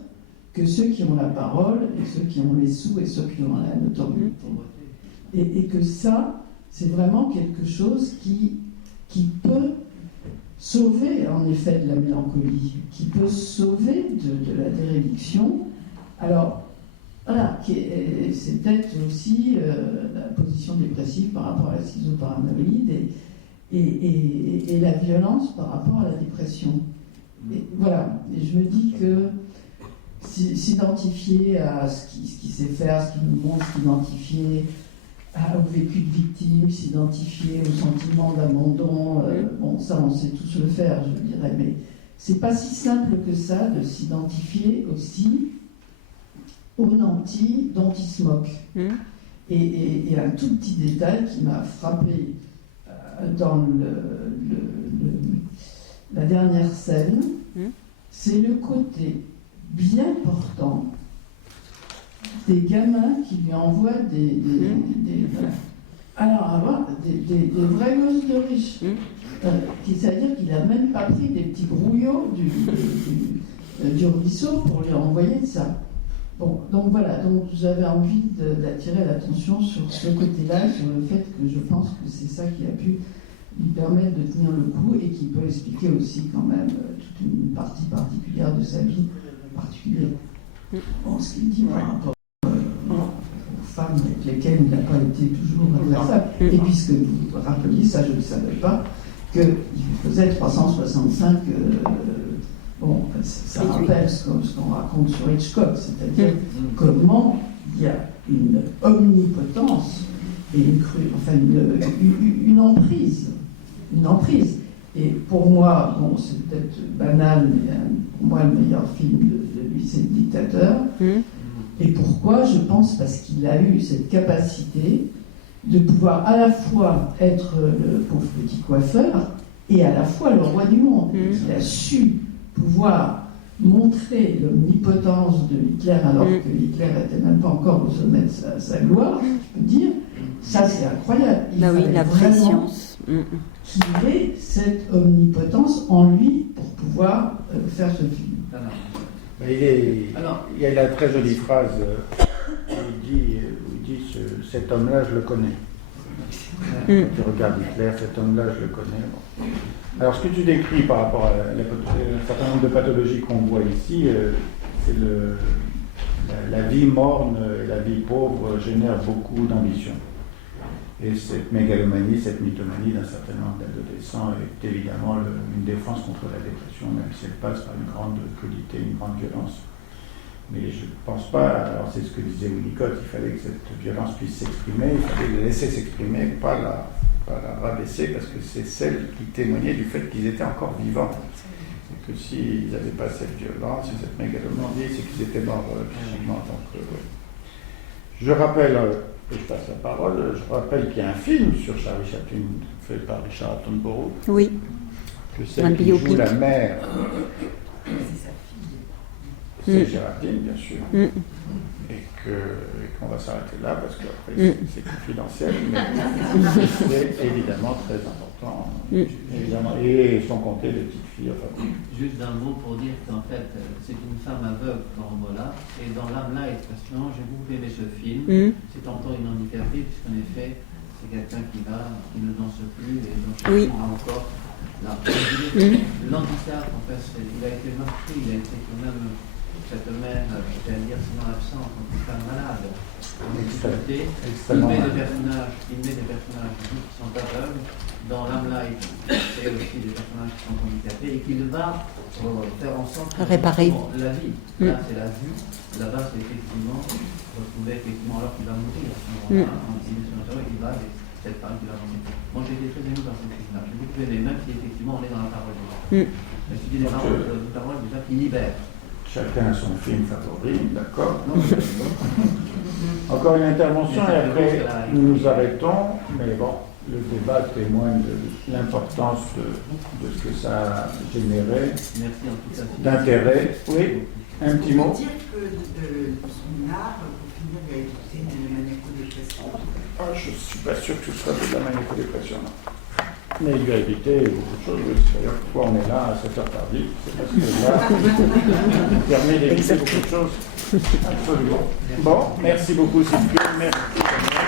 que ceux qui ont la parole, et ceux qui ont les sous, et ceux qui ont la notoriété. Et que ça, c'est vraiment quelque chose qui peut sauver en effet de la mélancolie, qui peut sauver de la déréliction. Alors, voilà, c'est peut-être aussi la position dépressive par rapport à la schizoparanoïde et la violence par rapport à la dépression. Et voilà, et je me dis que s'identifier à ce qui sait faire, ce qui nous montre, s'identifier au vécu de victime, s'identifier au sentiment d'abandon, bon, ça on sait tous le faire, je dirais, mais c'est pas si simple que ça de s'identifier aussi aux nantis dont il se moque. Et un tout petit détail qui m'a frappé dans la dernière scène, c'est le côté bien portant des gamins qui lui envoient des vrais gosses de riches. C'est-à-dire qu'il n'a même pas pris des petits brouillots du ruisseau pour lui envoyer de ça. Bon, donc voilà, donc j'avais envie d'attirer l'attention sur ce côté-là, sur le fait que je pense que c'est ça qui a pu lui permettre de tenir le coup et qui peut expliquer aussi quand même toute une partie particulière de sa vie particulière. Bon, ce qu'il dit par rapport aux femmes avec lesquelles il n'a pas été toujours adversable. Et puisque vous vous rappeliez, ça je ne le savais pas, qu'il faisait 365... bon, ça rappelle ce qu'on raconte sur Hitchcock, c'est-à-dire comment il y a une omnipotence et une emprise. Une emprise. Et pour moi, bon, c'est peut-être banal, mais pour moi, le meilleur film de lui, c'est Le Dictateur. Et pourquoi? Je pense parce qu'il a eu cette capacité de pouvoir à la fois être le pauvre petit coiffeur et à la fois le roi du monde. Il a su pouvoir montrer l'omnipotence de Hitler alors que Hitler n'était même pas encore au sommet de sa gloire, je peux dire. Ça, c'est incroyable. Il fallait la vraiment préscience. qu'il ait cette omnipotence en lui pour pouvoir faire ce film. Il y a la très jolie phrase où il dit cet homme-là, je le connais. Quand tu regardes Hitler, cet homme-là, je le connais. Bon. Alors, ce que tu décris par rapport à un certain nombre de pathologies qu'on voit ici, c'est la vie morne et la vie pauvre génèrent beaucoup d'ambition. Et cette mégalomanie, cette mythomanie d'un certain nombre d'adolescents est évidemment une défense contre la dépression, même si elle passe par une grande crudité, une grande violence. Mais je ne pense pas, alors c'est ce que disait Winnicott, il fallait que cette violence puisse s'exprimer, il fallait la laisser s'exprimer, pas la rabaisser, parce que c'est celle qui témoignait du fait qu'ils étaient encore vivants. Et que s'ils n'avaient pas cette violence, cette mégalomanie, c'est qu'ils étaient morts physiquement. Donc, je rappelle, et je passe la parole, je rappelle qu'il y a un film sur Charlie Chaplin fait par Richard Attenborough. Oui. Que celle qui joue la mère. c'est Géraldine, bien sûr. Et qu'on va s'arrêter là parce qu'après c'est confidentiel, mais c'est évidemment très important. Évidemment. Et sans compter les petites filles. Enfin, juste un mot pour dire qu'en fait, c'est une femme aveugle, Romola, et dans L'âme là est passionnant, j'ai beaucoup aimé ce film. C'est encore une handicapée, puisqu'en effet, c'est quelqu'un qui ne danse plus et dont chacun a encore là. L'handicap, en fait, il a été marqué, il a été quand même cette mère, c'est-à-dire sinon absente, en tout cas malade, en difficulté. Il met des personnages qui sont aveugles. Dans L'âme là, c'est aussi des personnages qui sont handicapés et qu'il va faire en sorte de réparer la vie. Là, c'est la vue. Là-bas, c'est effectivement retrouver effectivement alors qu'il va mourir à ce moment-là, en et qu'il va avec cette femme qui va mourir. Moi, j'ai été très ému dans ce film-là. J'ai beaucoup aimé, même si effectivement on est dans la parole de Dieu. Mais je dis des paroles déjà qui libèrent. chacun son film favori, d'accord. Encore une intervention et après nous nous arrêtons, mais bon, le débat témoigne de l'importance de ce que ça a généré, d'intérêt. Oui, un petit mot. Dire que son art, pour finir, il a été de la maniaco-dépression. Ah, je ne suis pas sûr que ce soit de la maniaco-dépression, non. Mais il lui a évité beaucoup de choses. Oui. D'ailleurs, pourquoi on est là à 7h tardive, c'est parce que là, il permet d'éviter beaucoup de choses. Absolument. Bon, merci beaucoup Sylvie, merci.